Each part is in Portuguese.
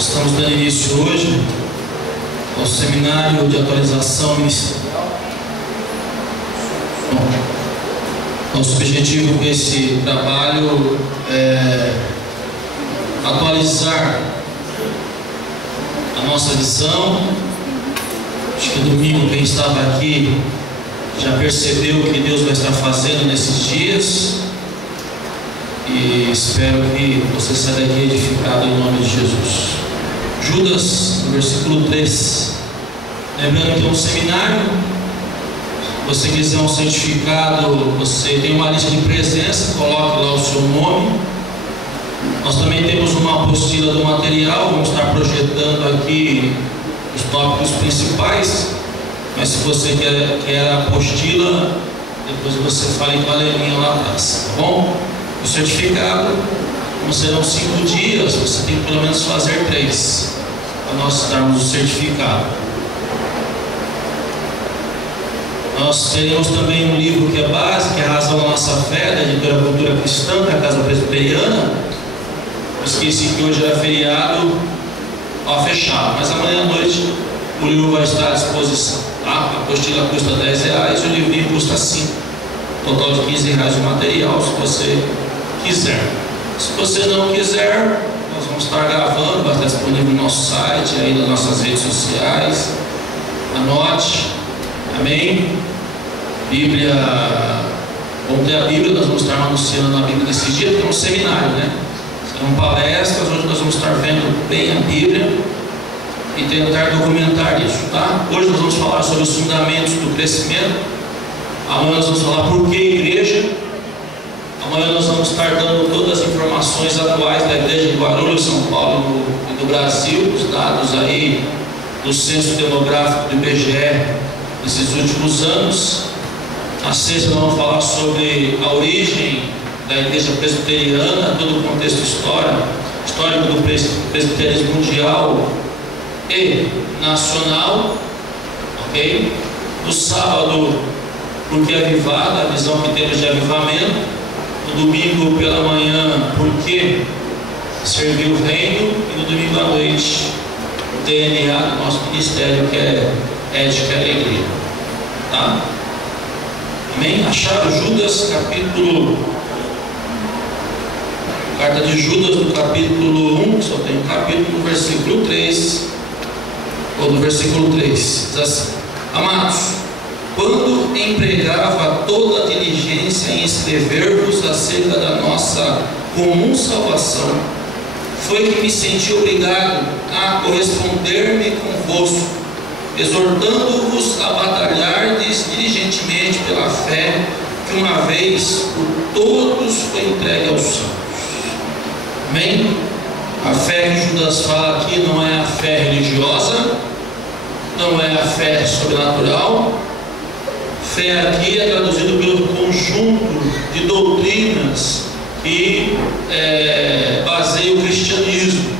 Estamos dando início hoje ao seminário de atualização ministerial. Nosso objetivo com esse trabalho é atualizar a nossa visão. Acho que domingo quem estava aqui já percebeu o que Deus vai estar fazendo nesses dias, e espero que você saia daqui edificado em nome de Jesus. Judas, no versículo 3, lembrando que é um seminário. Se você quiser um certificado, você tem uma lista de presença, coloque lá o seu nome. Nós também temos uma apostila do material, vamos estar projetando aqui os tópicos principais, mas se você quer a apostila, depois você fala em galerinha lá atrás, tá bom? O certificado, como serão 5 dias, você tem que pelo menos fazer 3 para nós darmos o certificado. Nós teremos também um livro que é base, que é a Razão da Nossa Fé, da editora Cultura Cristã, da Casa Presbiteriana. Eu esqueci que hoje era feriado, fechado, mas amanhã à noite o livro vai estar à disposição, tá? A apostila custa R$10 e o livrinho custa 5, total de R$15 o material, se você quiser. Se você não quiser, nós vamos estar gravando, vai estar disponível no nosso site, aí nas nossas redes sociais. Anote, amém? Bíblia, vamos ter a Bíblia, nós vamos estar anunciando a Bíblia nesse dia, porque é um seminário, né? Serão palestras, onde nós vamos estar vendo bem a Bíblia e tentar documentar isso, tá? Hoje nós vamos falar sobre os fundamentos do crescimento. Amanhã nós vamos falar por que igreja. Amanhã nós vamos estar dando todas as informações atuais da igreja de Guarulhos, São Paulo e do Brasil, os dados aí do censo demográfico do IBGE nesses últimos anos. Na sexta nós vamos falar sobre a origem da igreja presbiteriana, todo o contexto histórico do presbiterismo mundial e nacional, ok? No sábado, porque avivada, a visão que temos de avivamento. No domingo pela manhã, porque servir o reino. E no domingo à noite, o DNA do nosso ministério, que é ética e alegria, tá? Amém? Acharam Judas, carta de Judas, no capítulo 1, só tem um capítulo, no versículo 3, ou no versículo 3, diz assim: amados, quando empregava toda a diligência em escrever-vos acerca da nossa comum salvação, foi que me senti obrigado a corresponder-me convosco, exortando-vos a batalhar diligentemente pela fé que uma vez por todos foi entregue aos santos. Amém? A fé que Judas fala aqui não é a fé religiosa, não é a fé sobrenatural. Fé aqui é traduzido pelo conjunto de doutrinas que baseia o cristianismo.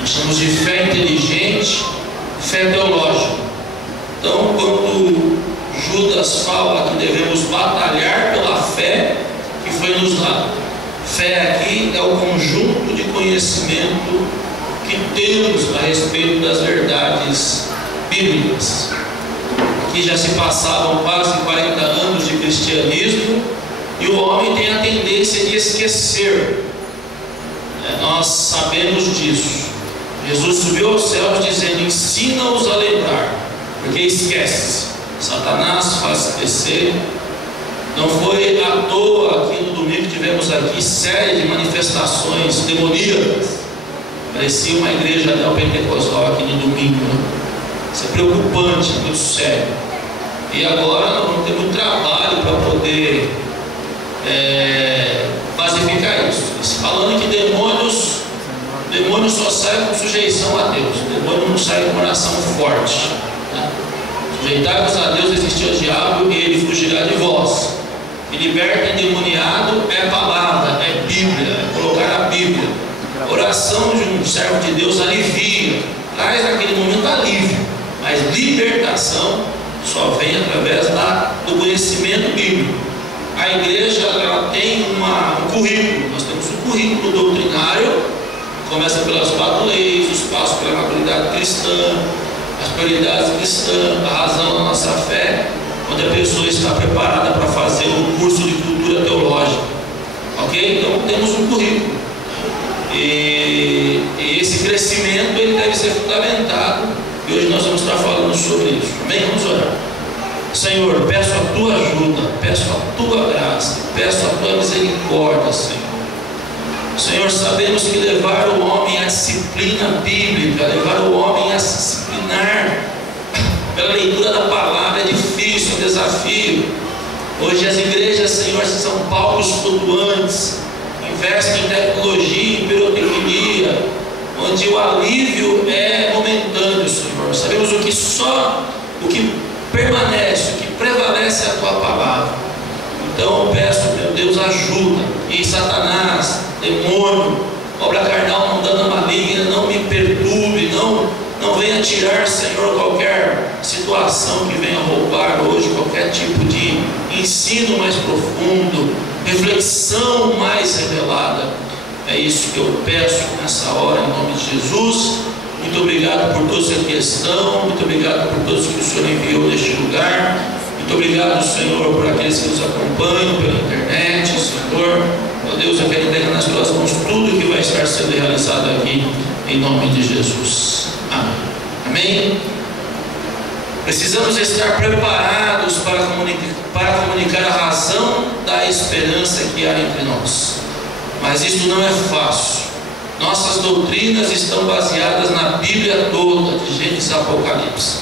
Nós chamamos de fé inteligente, fé teológica. Então, quando Judas fala que devemos batalhar pela fé que foi nos dada, fé aqui é o conjunto de conhecimento que temos a respeito das verdades bíblicas. Aqui já se passavam quase 40 anos de cristianismo e o homem tem a tendência de esquecer. Nós sabemos disso. Jesus subiu aos céus dizendo: ensina-os a lembrar, porque esquece. Satanás faz esquecer. Não foi à toa que no domingo tivemos aqui série de manifestações demoníacas. Parecia uma igreja neopentecostal aqui no domingo, né? Isso é preocupante, muito sério. E agora nós vamos ter muito trabalho para poder pacificar isso. Falando que demônios só saem com sujeição a Deus. Demônio não sai com oração forte, né? Sujeitai-vos a Deus, resistir ao diabo e ele fugirá de vós. E liberta endemoniado é palavra, é Bíblia, é colocar a Bíblia. A oração de um servo de Deus alivia, traz naquele momento alívio, mas libertação só vem através do conhecimento bíblico. A igreja ela tem um currículo, nós temos um currículo doutrinário Começa pelas 4 leis, os passos pela maturidade cristã, as prioridades cristãs, a razão da nossa fé, onde a pessoa está preparada para fazer um curso de cultura teológica. Ok? Então temos um currículo. E esse crescimento ele deve ser fundamentado. E hoje nós vamos estar falando sobre isso. Amém? Vamos orar. Senhor, peço a tua ajuda, peço a tua graça, peço a tua misericórdia, Senhor. Senhor, sabemos que levar o homem à disciplina bíblica, levar o homem a se disciplinar pela leitura da palavra é difícil, é um desafio. Hoje as igrejas, Senhor, são palcos flutuantes, investem em tecnologia, em pirotecnia, onde o alívio é momentâneo, Senhor. Sabemos o que permanece, o que prevalece é a tua palavra. Então eu peço, meu Deus, ajuda. E Satanás, demônio, obra carnal, mundana maligna, não me perturbe, não venha tirar, Senhor, qualquer situação que venha roubar hoje, qualquer tipo de ensino mais profundo, reflexão mais revelada. É isso que eu peço nessa hora, em nome de Jesus. Muito obrigado por todos que aqui estão, muito obrigado por todos que o Senhor enviou neste lugar. Muito obrigado, Senhor, por aqueles que nos acompanham pela internet, Senhor. Ó Deus, eu quero entregar nas tuas mãos tudo que vai estar sendo realizado aqui, em nome de Jesus. Amém. Amém? Precisamos estar preparados para comunicar a razão da esperança que há entre nós. Mas isso não é fácil. Nossas doutrinas estão baseadas na Bíblia toda, de Gênesis a Apocalipse.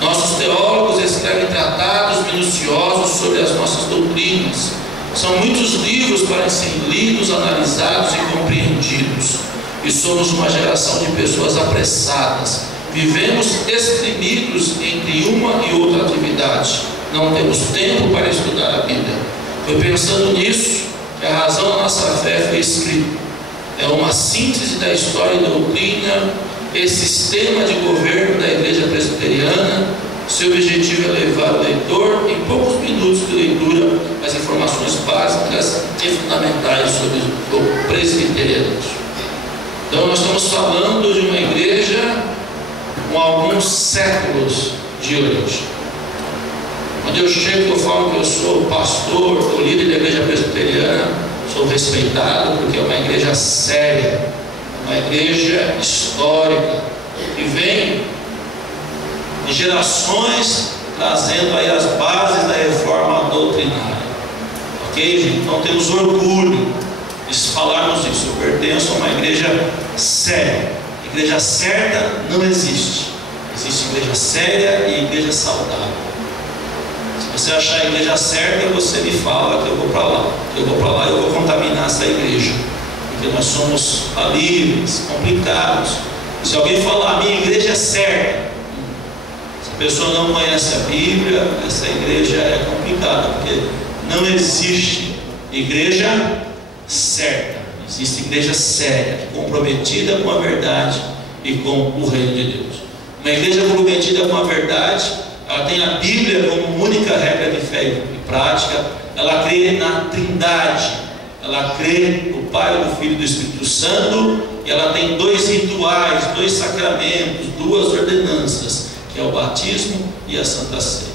Nossos teólogos escrevem tratados minuciosos sobre as nossas doutrinas. São muitos livros para serem lidos, analisados e compreendidos. E somos uma geração de pessoas apressadas. Vivemos exprimidos entre uma e outra atividade. Não temos tempo para estudar a Bíblia. Foi pensando nisso que a razão da nossa fé foi escrita. É uma síntese da história e doutrina, esse sistema de governo da Igreja Presbiteriana. Seu objetivo é levar o leitor, em poucos minutos de leitura, as informações básicas e fundamentais sobre o presbiterianismo. Então nós estamos falando de uma igreja com alguns séculos de origem. Quando eu chego, eu falo que eu sou pastor, sou líder da Igreja Presbiteriana, sou respeitado porque é uma igreja séria, uma igreja histórica, que vem de gerações trazendo aí as bases da reforma doutrinária. Ok, gente? Então temos orgulho de falarmos isso. Eu pertenço a uma igreja séria. Igreja certa não existe. Existe igreja séria e igreja saudável. Se você achar a igreja certa, você me fala que eu vou para lá. Que eu vou para lá e eu vou contaminar essa igreja. Porque nós somos falíveis, complicados. Se alguém falar, a minha igreja é certa, se a pessoa não conhece a Bíblia, essa igreja é complicada, porque não existe igreja certa. Existe igreja séria, comprometida com a verdade e com o reino de Deus. Uma igreja comprometida com a verdade, ela tem a Bíblia como única regra de fé e prática. Ela crê na Trindade, ela crê no Pai, no Filho e do Espírito Santo, e ela tem 2 rituais, 2 sacramentos, 2 ordenanças, que é o batismo e a Santa Ceia.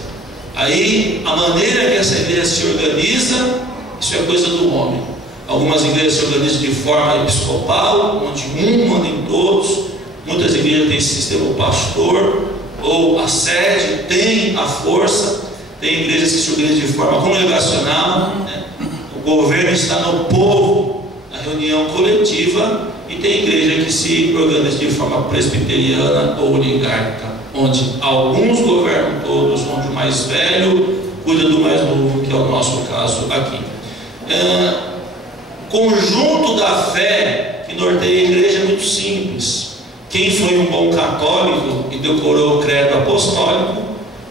Aí, a maneira que essa igreja se organiza, isso é coisa do homem. Algumas igrejas se organizam de forma episcopal, onde um manda em todos. Muitas igrejas têm esse sistema pastor, ou a sede, tem a força. Tem igrejas que se organizam de forma congregacional, né? O governo está no povo, na reunião coletiva. E tem igreja que se organiza de forma presbiteriana ou oligárquica, onde alguns governam todos, onde o mais velho cuida do mais novo, que é o nosso caso aqui. Conjunto da fé que norteia a igreja é muito simples. Quem foi um bom católico e decorou o credo apostólico,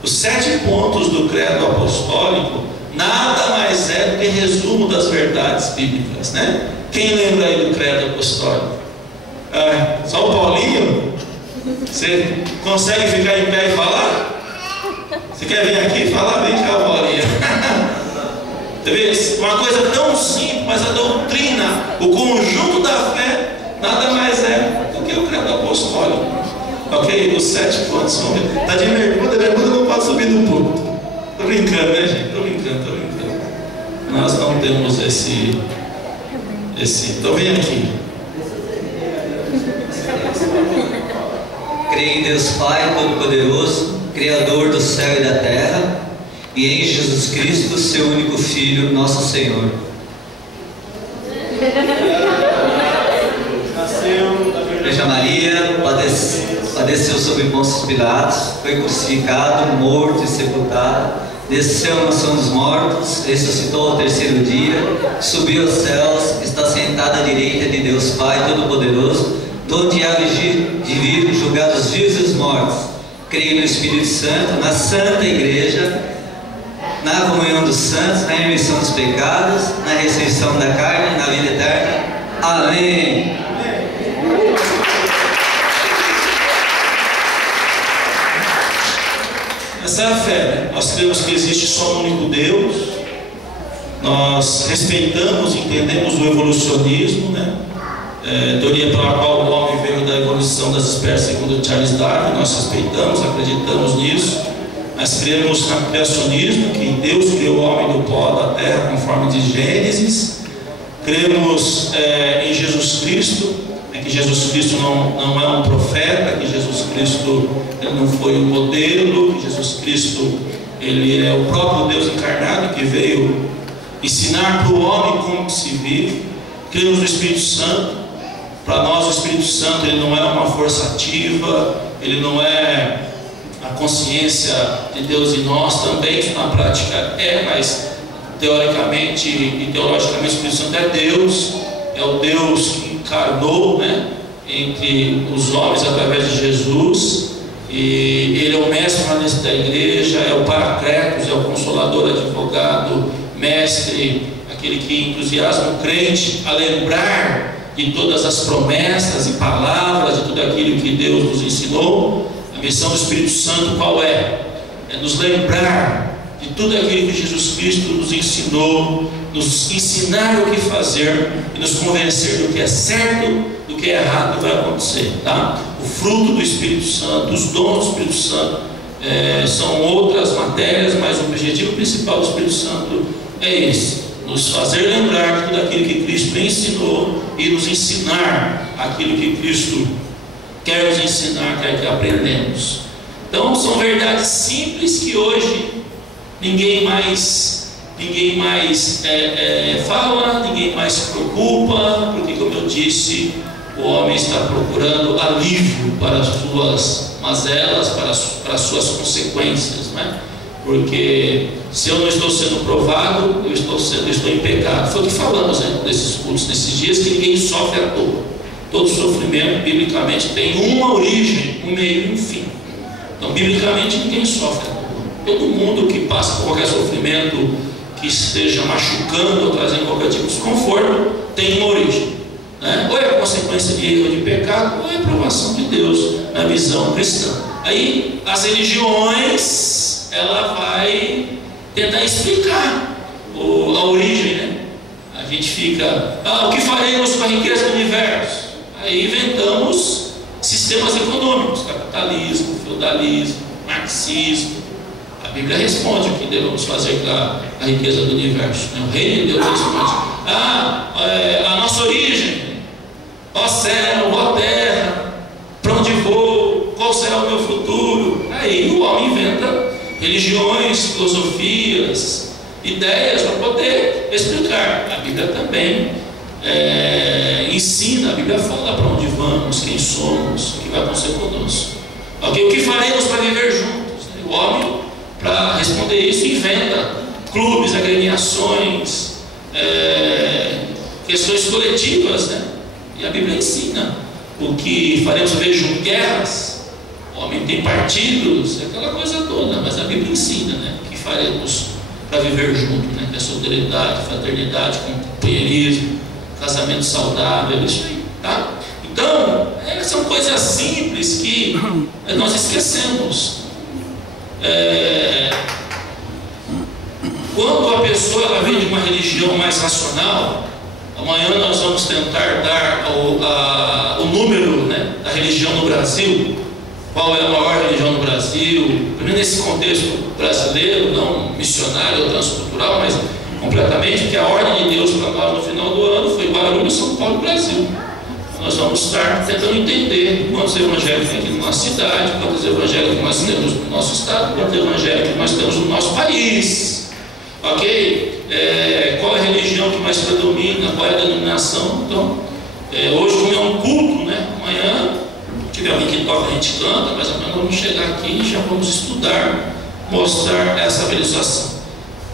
os 7 pontos do credo apostólico nada mais é do que resumo das verdades bíblicas, né? Quem lembra aí do credo apostólico? Só o Paulinho? Você consegue ficar em pé e falar? Você quer vir aqui e falar? Vem cá, Paulinho. Uma coisa tão simples, mas a doutrina, o conjunto da fé, nada mais é 7 pontos. Está de bermuda, não pode subir no púlpito. Estou brincando, né, gente? Estou brincando. Nós não temos esse. Então vem aqui. Creio em Deus Pai Todo-Poderoso, Criador do céu e da terra, e em Jesus Cristo, seu único Filho, nosso Senhor. Veja Maria, padeceu sob Pôncio Pilatos, foi crucificado, morto e sepultado, desceu à mansão dos mortos, ressuscitou ao terceiro dia, subiu aos céus, está sentado à direita de Deus Pai Todo-Poderoso, donde há de vir julgar os vivos e os mortos. Creio no Espírito Santo, na Santa Igreja, na comunhão dos santos, na remissão dos pecados, na ressurreição da carne, na vida eterna. Amém. Essa é a fé, né? Nós cremos que existe só um único Deus. Nós respeitamos, entendemos o evolucionismo, né? Teoria pela qual o homem veio da evolução das espécies segundo Charles Darwin. Nós respeitamos, acreditamos nisso, mas cremos no criacionismo, que Deus criou o homem do pó da terra conforme diz Gênesis. Cremos em Jesus Cristo, que Jesus Cristo não é um profeta, que Jesus Cristo ele não foi um modelo, que Jesus Cristo ele é o próprio Deus encarnado que veio ensinar para o homem como se vive. Cremos no Espírito Santo. Para nós o Espírito Santo ele não é uma força ativa, ele não é a consciência de Deus em nós, também na prática mas teoricamente e teologicamente o Espírito Santo é Deus, é o Deus que encarnou, né, entre os homens através de Jesus, e ele é o mestre da igreja, é o Paracletos, é o Consolador, advogado, mestre, aquele que entusiasma o crente a lembrar de todas as promessas e palavras, de tudo aquilo que Deus nos ensinou. A missão do Espírito Santo qual é? É nos lembrar de tudo aquilo que Jesus Cristo nos ensinou, nos ensinar o que fazer e nos convencer do que é certo, do que é errado que vai acontecer, tá? O fruto do Espírito Santo, os dons do Espírito Santo são outras matérias, mas o objetivo principal do Espírito Santo é esse: nos fazer lembrar de tudo aquilo que Cristo ensinou e nos ensinar aquilo que Cristo quer nos ensinar, quer que aprendemos. Então são verdades simples que hoje ninguém mais fala, ninguém mais se preocupa, porque, como eu disse, o homem está procurando alívio para as suas mazelas, para as suas consequências, né? Porque se eu não estou sendo provado, eu estou em pecado. Foi o que falamos, né, nesses cultos, nesses dias, que ninguém sofre à toa. Todo sofrimento, biblicamente, tem uma origem, um meio e um fim. Então, biblicamente, ninguém sofre à toa. Todo mundo que passa por qualquer sofrimento que esteja machucando ou trazendo qualquer tipo de desconforto tem uma origem, né? Ou é consequência de erro, de pecado, ou é aprovação de Deus na visão cristã. Aí as religiões ela vai tentar explicar a origem, né? A gente fica, o que faremos com a riqueza do universo? Aí inventamos sistemas econômicos, capitalismo, feudalismo, marxismo. A Bíblia responde o que devemos fazer com a riqueza do universo, né? O reino de Deus responde: a nossa origem, ó céu, ó terra, para onde vou, qual será o meu futuro? Aí o homem inventa religiões, filosofias, ideias para poder explicar. A Bíblia também ensina, a Bíblia fala para onde vamos, quem somos, o que vai acontecer conosco. Okay? O que faremos para viver juntos? O homem, para responder isso, inventa clubes, agremiações, questões coletivas, né? E a Bíblia ensina o que faremos viver juntos, guerras. O homem tem partidos, aquela coisa toda, mas a Bíblia ensina, né, o que faremos para viver junto, né? Que é solidariedade, fraternidade, companheirismo, casamento saudável, isso aí, tá? Então, são coisas simples que nós esquecemos. Quando a pessoa ela vem de uma religião mais racional, amanhã nós vamos tentar dar o número, né, da religião no Brasil. qual é a maior religião do Brasil, pelo menos nesse contexto brasileiro, não missionário ou transcultural, mas completamente, porque a ordem de Deus para nós no final do ano foi Guarulhos, São Paulo e Brasil. Nós vamos estar tentando entender quantos evangélicos tem aqui na nossa cidade, quantos evangélicos nós temos no nosso estado, quantos evangélicos nós temos no nosso país. Ok? Qual é a religião que mais predomina, qual é a denominação. Então, hoje como é um culto, né? Amanhã, se tiver alguém que toca, a gente canta, mas amanhã vamos chegar aqui e já vamos estudar, mostrar essa verificação.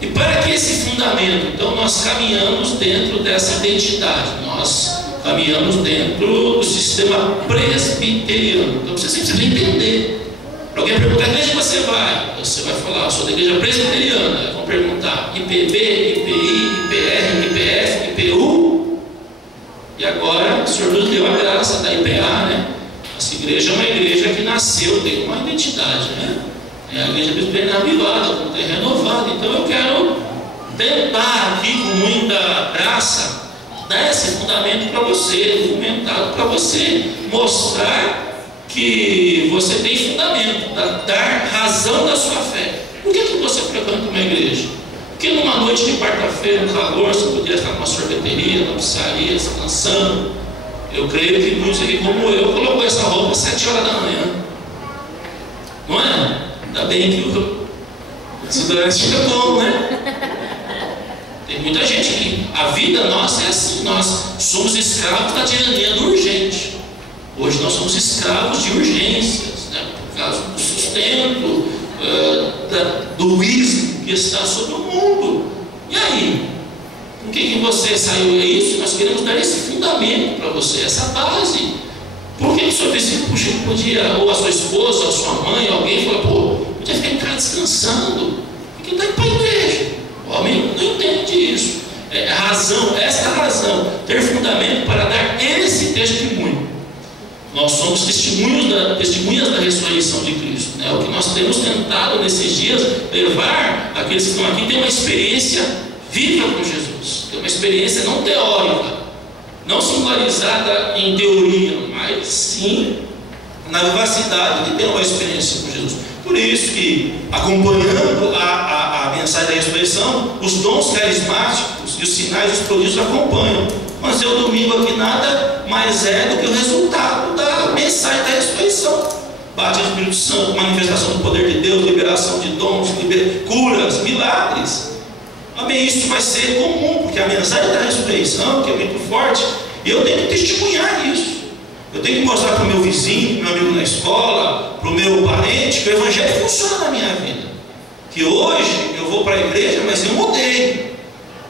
E para que esse fundamento, então nós caminhamos dentro dessa identidade, nós caminhamos dentro do sistema presbiteriano. Então você sempre precisa entender. Para alguém perguntar a igreja que você vai falar, eu sou da igreja presbiteriana. Vão perguntar IPB, IPI, IPR, IPF, IPU. E agora o Senhor nos deu a graça da IPA, né? Essa igreja é uma igreja que nasceu, tem uma identidade, né? É a igreja presbiteriana avivada, renovada. Então eu quero tentar aqui com muita graça dar esse fundamento para você, documentado para você, mostrar que você tem fundamento, dar razão da sua fé. Por que você frequenta uma igreja? Porque numa noite de quarta-feira, no calor, você poderia estar numa sorveteria, numa pizzaria, descansando. Eu creio que muitos aqui como eu colocou essa roupa às 7 horas da manhã. Não é? Ainda bem que o estudante fica bom, né? Tem muita gente que a vida nossa é assim, nós somos escravos da tirania do urgente. Hoje nós somos escravos de urgências, né? Por causa do sustento, do ismo que está sobre o mundo. E aí? Por que você saiu? É isso? Nós queremos dar esse fundamento para você, essa base. Por que o seu vizinho podia, ou a sua esposa, ou a sua mãe, alguém falou, pô, podia ficar em casa descansando? Porque está indo para a igreja. O homem não entende isso. Esta razão, ter fundamento para dar esse testemunho. Nós somos testemunhas da ressurreição de Cristo, né? O que nós temos tentado nesses dias levar aqueles que estão aqui a ter uma experiência viva com Jesus, ter uma experiência não teórica, não singularizada em teoria, mas sim na vivacidade de ter uma experiência com Jesus. Por isso que, acompanhando a mensagem da ressurreição, os dons carismáticos e os sinais e os prodígios acompanham. Mas o domingo aqui nada mais é do que o resultado da mensagem da ressurreição. Batismo do Espírito Santo, manifestação do poder de Deus, liberação de dons, curas, milagres. Amém? Isso vai ser comum, porque a mensagem da ressurreição, que é muito forte, e eu tenho que testemunhar isso. Eu tenho que mostrar para o meu vizinho, para o meu amigo na escola, para o meu parente, que o evangelho funciona na minha vida. Que hoje eu vou para a igreja, mas eu mudei.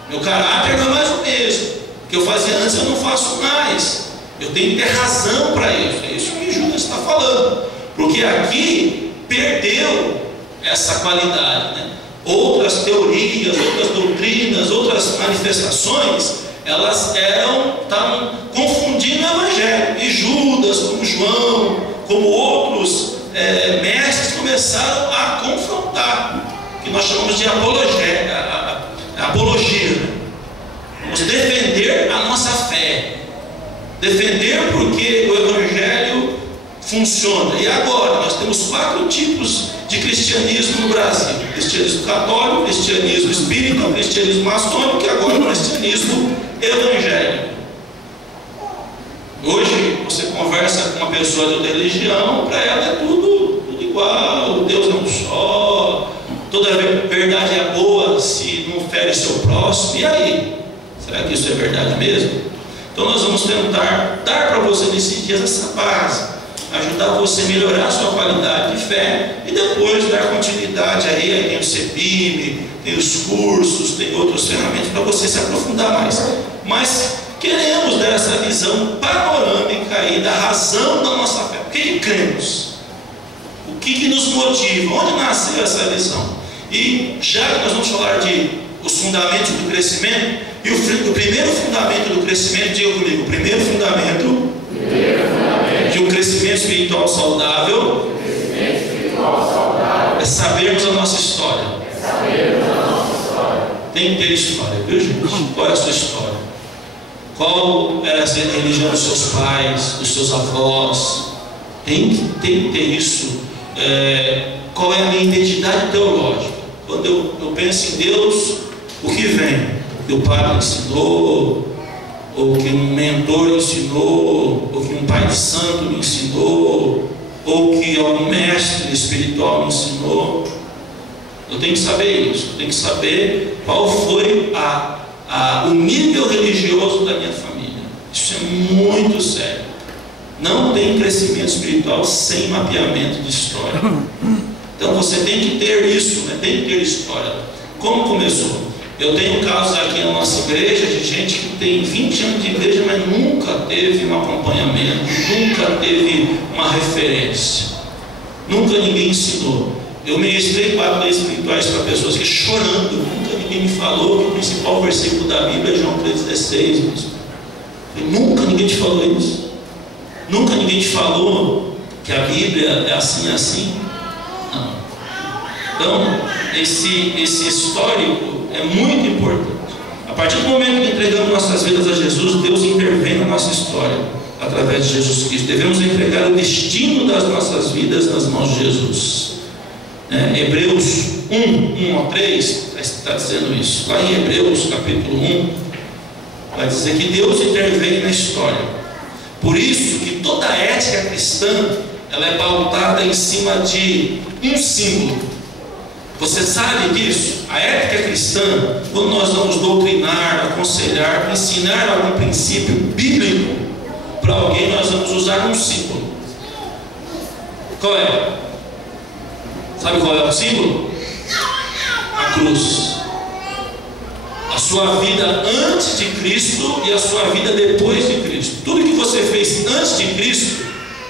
Meu caráter não é mais o mesmo. O que eu fazia antes eu não faço mais. Eu tenho que ter razão para isso. É isso que Judas está falando. Porque aqui perdeu essa qualidade, né? Outras teorias, outras doutrinas, outras manifestações, elas estavam confundindo o evangelho. E Judas, como João, como outros mestres começaram a confrontar, que nós chamamos de apologia. Vamos defender a nossa fé, defender porque o evangelho funciona. E agora nós temos 4 tipos de cristianismo no Brasil: cristianismo católico, cristianismo espírita, cristianismo maçônico e agora o cristianismo evangélico. Hoje você conversa com uma pessoa de outra religião, para ela é tudo igual, Deus é um só, toda verdade é boa se não fere seu próximo. E aí? Será que isso é verdade mesmo? Então nós vamos tentar dar para você nesses dias essa base, ajudar você a melhorar a sua qualidade de fé e depois dar continuidade aí tem o CEPIM, tem os cursos, tem outras ferramentas para você se aprofundar mais. Mas queremos dar essa visão panorâmica aí da razão da nossa fé. O que cremos? O que nos motiva? Onde nasceu essa visão? E já que nós vamos falar de os fundamentos do crescimento, e o primeiro fundamento do crescimento, diga comigo, o primeiro fundamento de um crescimento espiritual saudável é sabermos a nossa história. Tem que ter história, viu gente? Qual é a sua história? Qual era a religião dos seus pais, dos seus avós? Tem que ter isso. Qual é a minha identidade teológica? Quando eu penso em Deus, o que vem? O que o Padre ensinou, ou que um mentor ensinou, ou que um pai de santo me ensinou, ou que algum mestre espiritual me ensinou. Eu tenho que saber isso. Eu tenho que saber qual foi o nível religioso da minha família. Isso é muito sério. Não tem crescimento espiritual sem mapeamento de história. Então você tem que ter isso, né? Tem que ter história. Como começou? Eu tenho casos aqui na nossa igreja de gente que tem 20 anos de igreja, mas nunca teve um acompanhamento, nunca teve uma referência, nunca ninguém ensinou. Eu ministrei 4 leis espirituais para pessoas que chorando, nunca ninguém me falou que o principal versículo da Bíblia é João 3,16. Nunca ninguém te falou isso. Nunca ninguém te falou que a Bíblia é assim, assim. Não. Então, esse histórico é muito importante. A partir do momento que entregamos nossas vidas a Jesus, Deus intervém na nossa história através de Jesus Cristo. Devemos entregar o destino das nossas vidas nas mãos de Jesus. Hebreus 1:3 está dizendo isso. Lá em Hebreus capítulo 1 vai dizer que Deus intervém na história. Por isso que toda a ética cristã ela é pautada em cima de um símbolo. Você sabe disso? A ética cristã, quando nós vamos doutrinar, aconselhar, ensinar algum princípio bíblico para alguém, nós vamos usar um símbolo. Qual é? Sabe qual é o símbolo? A cruz. A sua vida antes de Cristo e a sua vida depois de Cristo. Tudo que você fez antes de Cristo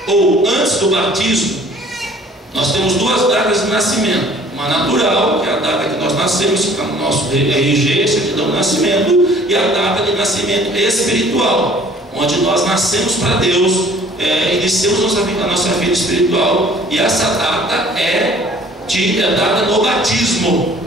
ou antes do batismo, nós temos 2 datas de nascimento. Uma natural, que é a data que nós nascemos, que está no nosso RG, certidão de nascimento, e a data de nascimento espiritual, onde nós nascemos para Deus, iniciamos a nossa vida espiritual, e essa data é data do batismo,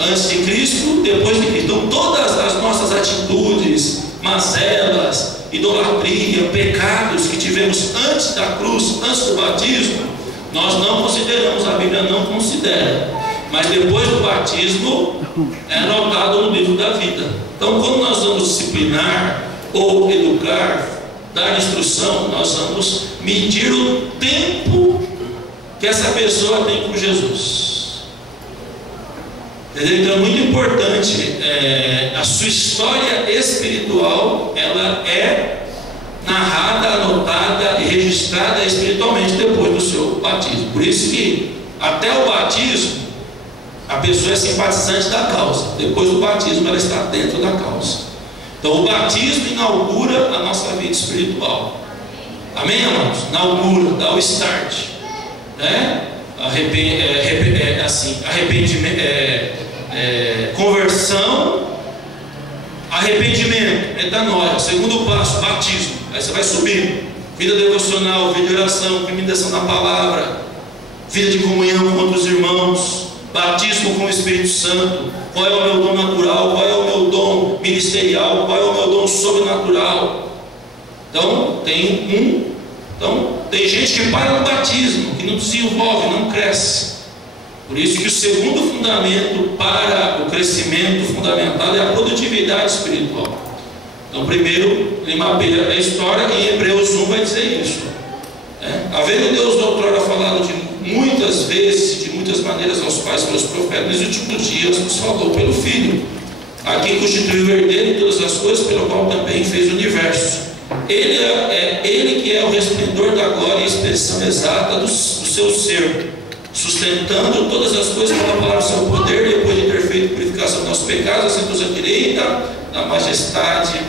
antes de Cristo, depois de Cristo. Então todas as nossas atitudes, mazelas, idolatria, pecados que tivemos antes da cruz, antes do batismo, nós não consideramos, a Bíblia não considera, mas depois do batismo é anotado no livro da vida. Então quando nós vamos disciplinar ou educar, dar instrução, nós vamos medir o tempo que essa pessoa tem com Jesus. Então é muito importante, a sua história espiritual, ela é narrada, anotada e registrada espiritualmente depois do seu batismo. Por isso que até o batismo a pessoa é simpatizante da causa. Depois do batismo ela está dentro da causa. Então o batismo inaugura a nossa vida espiritual. Amém, amados? Inaugura, dá o start, né? Conversão, arrependimento, metanoia. Segundo passo, batismo. Aí você vai subir. Vida devocional, vida de oração, imitação da palavra, vida de comunhão com outros irmãos, batismo com o Espírito Santo. Qual é o meu dom natural? Qual é o meu dom ministerial? Qual é o meu dom sobrenatural? Então tem gente que para no batismo, que não desenvolve, não cresce. Por isso que o segundo fundamento para o crescimento fundamental é a produtividade espiritual. Então primeiro ele mapeia a história, e em Hebreus 1 vai dizer isso. Havendo Deus outrora falado de muitas vezes, de muitas maneiras aos pais pelos profetas, nos últimos dias nos falou pelo Filho, a quem constituiu o herdeiro de todas as coisas, pelo qual também fez o universo. Ele que é o resplendor da glória e a expressão exata do seu ser, sustentando todas as coisas pela palavra do seu poder, depois de ter feito purificação dos nossos pecados, assentou-se à direita da majestade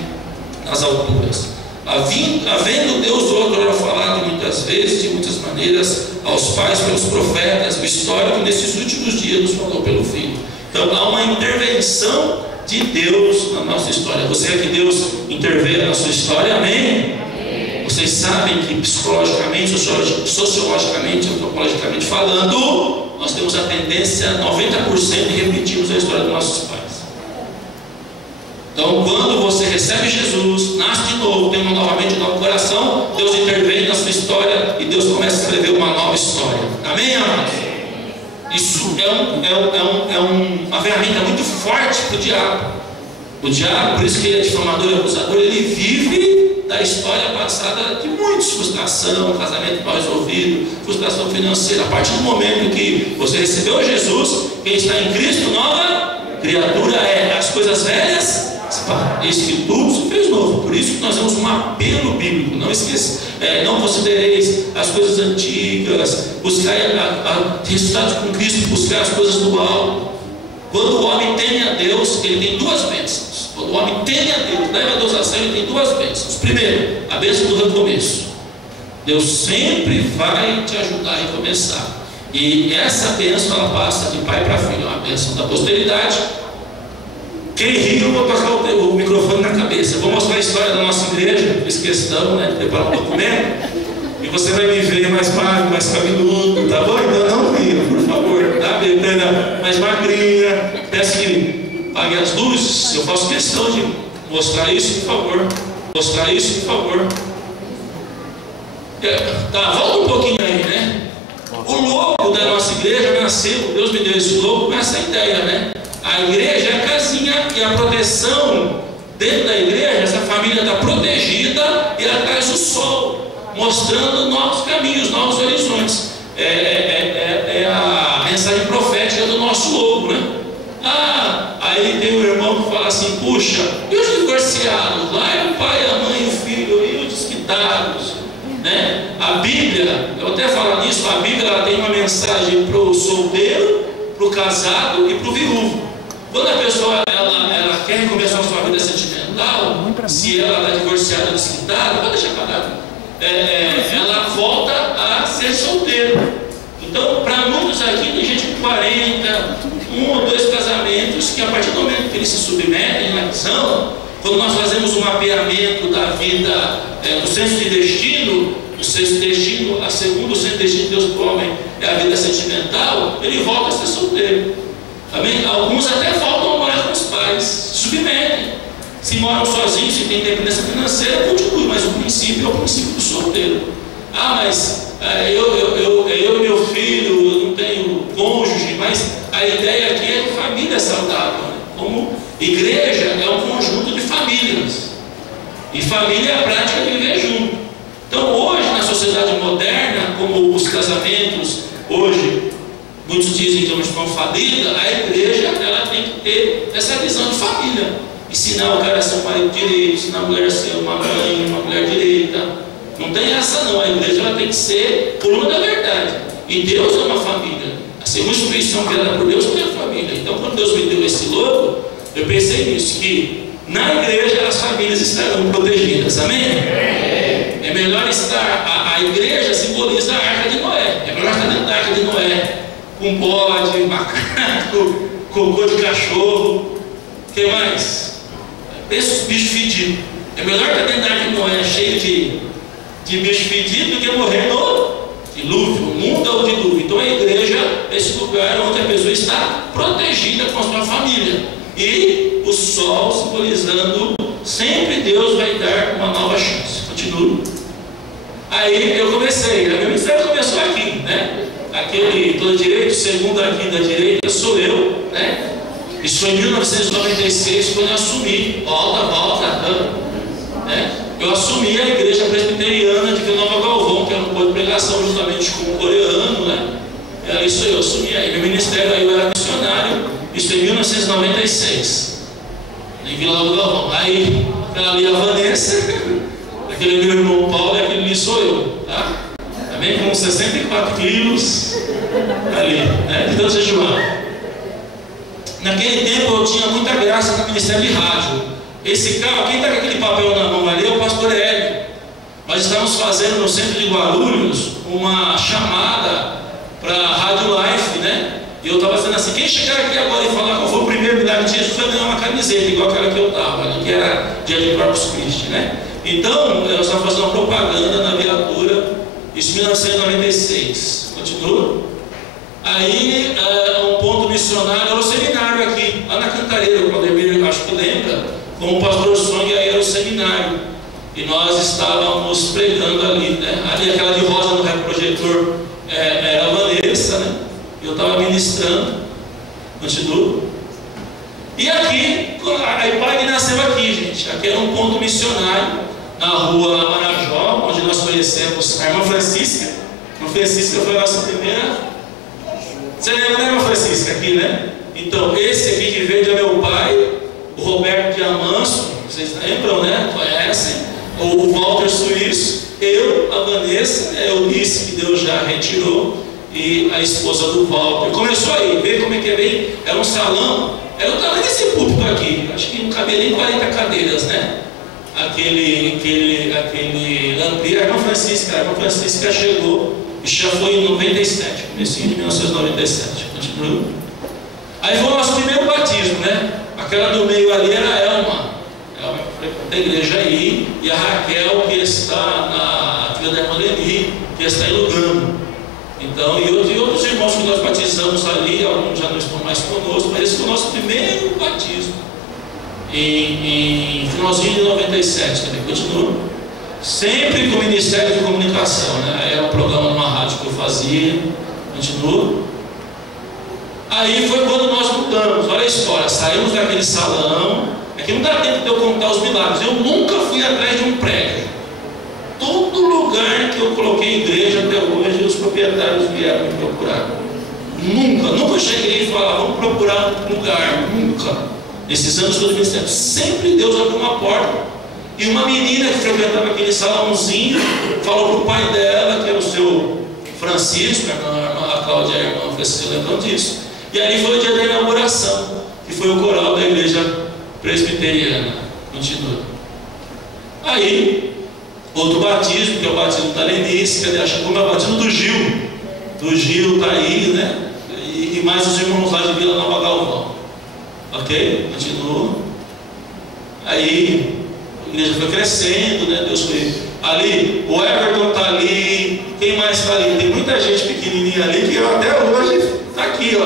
nas alturas. Havendo Deus outrora falado muitas vezes, de muitas maneiras, aos pais pelos profetas, o histórico nesses últimos dias nos falou pelo Filho. Então há uma intervenção de Deus na nossa história. Você quer que Deus intervenha na sua história? Amém? Vocês sabem que psicologicamente, sociologicamente, antropologicamente falando, nós temos a tendência 90% de repetirmos a história dos nossos pais. Então quando você recebe Jesus, nasce de novo, tem uma nova mente, um novo coração, Deus intervém na sua história e Deus começa a Amém, amados? Isso é uma ferramenta muito forte para o diabo. O diabo, por isso que ele é difamador e acusador, ele vive da história passada de muitos: frustração, casamento mal resolvido, frustração financeira. A partir do momento que você recebeu Jesus, quem está em Cristo, nova criatura é. As coisas velhas, eis que tudo se fez novo. Por isso que nós temos um apelo bíblico: não esqueça, não considereis as coisas antigas, buscai resultados com Cristo, buscar as coisas do alto. Quando o homem teme a Deus, ele tem duas bênçãos. Quando o homem teme a Deus, leva a Deus a sério, ele tem duas bênçãos. Primeiro, a bênção do recomeço. Deus sempre vai te ajudar a recomeçar. E essa bênção, ela passa de pai para filho. É uma bênção da posteridade. Quem ri, eu vou tocar o microfone na cabeça. Eu vou mostrar a história da nossa igreja. Fiz questão, de preparar um documento. E você vai me ver mais magro, mais cabeludo, tá bom? Então não ria, por favor, tá? Betânia mais magrinha. Peço que pague as luzes. Eu faço questão de mostrar isso, por favor. Mostrar isso, por favor. Tá, volta um pouquinho aí, né? O logo da nossa igreja nasceu, Deus me deu esse logo com essa ideia, A igreja é a casinha e a proteção dentro da igreja. Essa família está protegida e ela traz o sol, mostrando novos caminhos, novos horizontes. É a mensagem profética do nosso logo, aí tem um irmão que fala assim: puxa, e os divorciados? Lá é o pai, a mãe, o filho, e os desquitados, A Bíblia, eu até falo nisso, a Bíblia ela tem uma mensagem para o solteiro, para o casado e para o viúvo. Quando a pessoa ela quer recomeçar a sua vida sentimental, se ela está divorciada ou desquitada, pode deixar parado. Ela volta a ser solteira. Então, para muitos aqui, tem gente com 40, 1 ou 2 casamentos, que a partir do momento que eles se submetem à visão, quando nós fazemos um mapeamento da vida, do senso de destino, o senso de destino, a segundo senso de destino de Deus para o homem é a vida sentimental, ele volta a ser solteiro. Amém? Alguns até voltam a morar com os pais, se submetem. Se moram sozinhos, se tem independência financeira, continue, mas o princípio é o princípio do solteiro. Mas eu e meu filho, eu não tenho cônjuge, mas a ideia aqui é de família saudável. Como igreja é um conjunto de famílias, e família é a prática de viver junto. Então hoje, na sociedade moderna, como os casamentos hoje, muitos dizem que estão falidos, a igreja ela tem que ter essa visão de família. Ensinar o cara a ser um marido direito, ensinar a mulher a ser uma mãe, uma mulher direita. Não tem essa não, a igreja ela tem que ser coluna da verdade. E Deus é uma família. A segunda instituição criada por Deus é a família. Então quando Deus me deu esse logo, eu pensei nisso, que na igreja as famílias estarão protegidas. Amém? É melhor estar, a igreja simboliza a arca de Noé. É melhor estar dentro da arca de Noé, com bode, macaco, cocô de cachorro. O que mais? Esses bichos fedidos. É melhor estar dentro da arca de Noé cheio de bicho fedido do que morrer no dilúvio. O mundo é o dilúvio. Então a igreja é esse lugar onde a pessoa está protegida com a sua família. E o sol simbolizando, sempre Deus vai dar uma nova chance. Continuo. Aí eu comecei, meu ministério começou aqui, Aquele todo direito, segundo aqui da direita, sou eu, Isso foi em 1996, quando eu assumi, eu assumi a igreja presbiteriana de Vila Nova Galvão, que era um de pregação justamente com o coreano, Era isso aí, eu assumi aí. Meu ministério aí eu era missionário, isso em 1996, em Vila Nova Galvão. Aí, aquela ali é a Vanessa, aquele meu irmão Paulo, e aquele ali sou eu, Também com 64 quilos, ali, de tanto jejuar. Naquele tempo eu tinha muita graça no ministério de rádio. Esse carro, quem está com aquele papel na mão ali é o pastor Hélio. Nós estávamos fazendo no centro de Guarulhos uma chamada para a Rádio Life, E eu estava fazendo assim: quem chegar aqui agora e falar qual foi o primeiro milagre de Jesus vai ganhar uma camiseta, igual aquela que eu estava, que era dia de Corpus Christi, Então, eu estava fazendo uma propaganda na viatura, isso em 1996. Continua. Aí, um ponto missionário era o seminário aqui, lá na Cantareira, o Claudemir, acho que lembra, com o pastor Song, aí era o seminário. E nós estávamos pregando ali, Ali aquela de rosa no reprojetor era a Vanessa, Eu estava ministrando, continuo. E aqui, a IPAG nasceu aqui, gente. Aqui era um ponto missionário, na rua Marajó, onde nós conhecemos a irmã Francisca. A irmã Francisca foi a nossa primeira. Você lembra, né, irmã Francisca? Aqui, né? Então, esse aqui de verde é meu pai, o Roberto Diamanso, vocês lembram, né? Conhecem? O Walter Suíço, eu, a Vanessa, a Eunice, que Deus já retirou, e a esposa do Walter. Começou aí, vê como é que é bem. Era um salão, era o tamanho desse púlpito aqui, acho que não cabia nem 40 cadeiras, né? Aquele lampião, a irmã Francisca chegou, isso já foi em 97, comecinho de 1997, continua. Aí foi o nosso primeiro batismo, né? Aquela do meio ali era a Elma da igreja aí, e a Raquel, que está na filha da irmã Leni, que está em Lugano. Então, e outros irmãos que nós batizamos ali, alguns já não estão mais conosco, mas esse foi o nosso primeiro batismo, em finalzinho de 97 também, continua. Sempre com o Ministério de Comunicação, né? Era um programa numa rádio que eu fazia, continua. Aí foi quando nós mudamos, olha a história, saímos daquele salão. Aqui não dá tempo de eu contar os milagres. Eu nunca fui atrás de um prédio. Todo lugar que eu coloquei igreja até hoje, os proprietários vieram me procurar. Nunca cheguei e falei, vamos procurar um lugar, nunca. Nesses anos todos ministérios, sempre Deus abriu uma porta. E uma menina que frequentava aquele salãozinho falou para o pai dela, que era o seu Francisco, a Cláudia e a irmã Francisco lembram disso. E aí foi o dia da inauguração, que foi o coral da igreja presbiteriana. Continua. Aí, outro batismo, que é o batismo da Lenice, cadê? Acho que como é o batismo do Gil. Do Gil está aí, né? E mais os irmãos lá de Vila Nova Galvão. Ok? Continua. Aí, a igreja foi crescendo, né? Deus foi ali. O Everton está ali. Quem mais está ali? Tem muita gente pequenininha ali que até hoje está aqui, ó.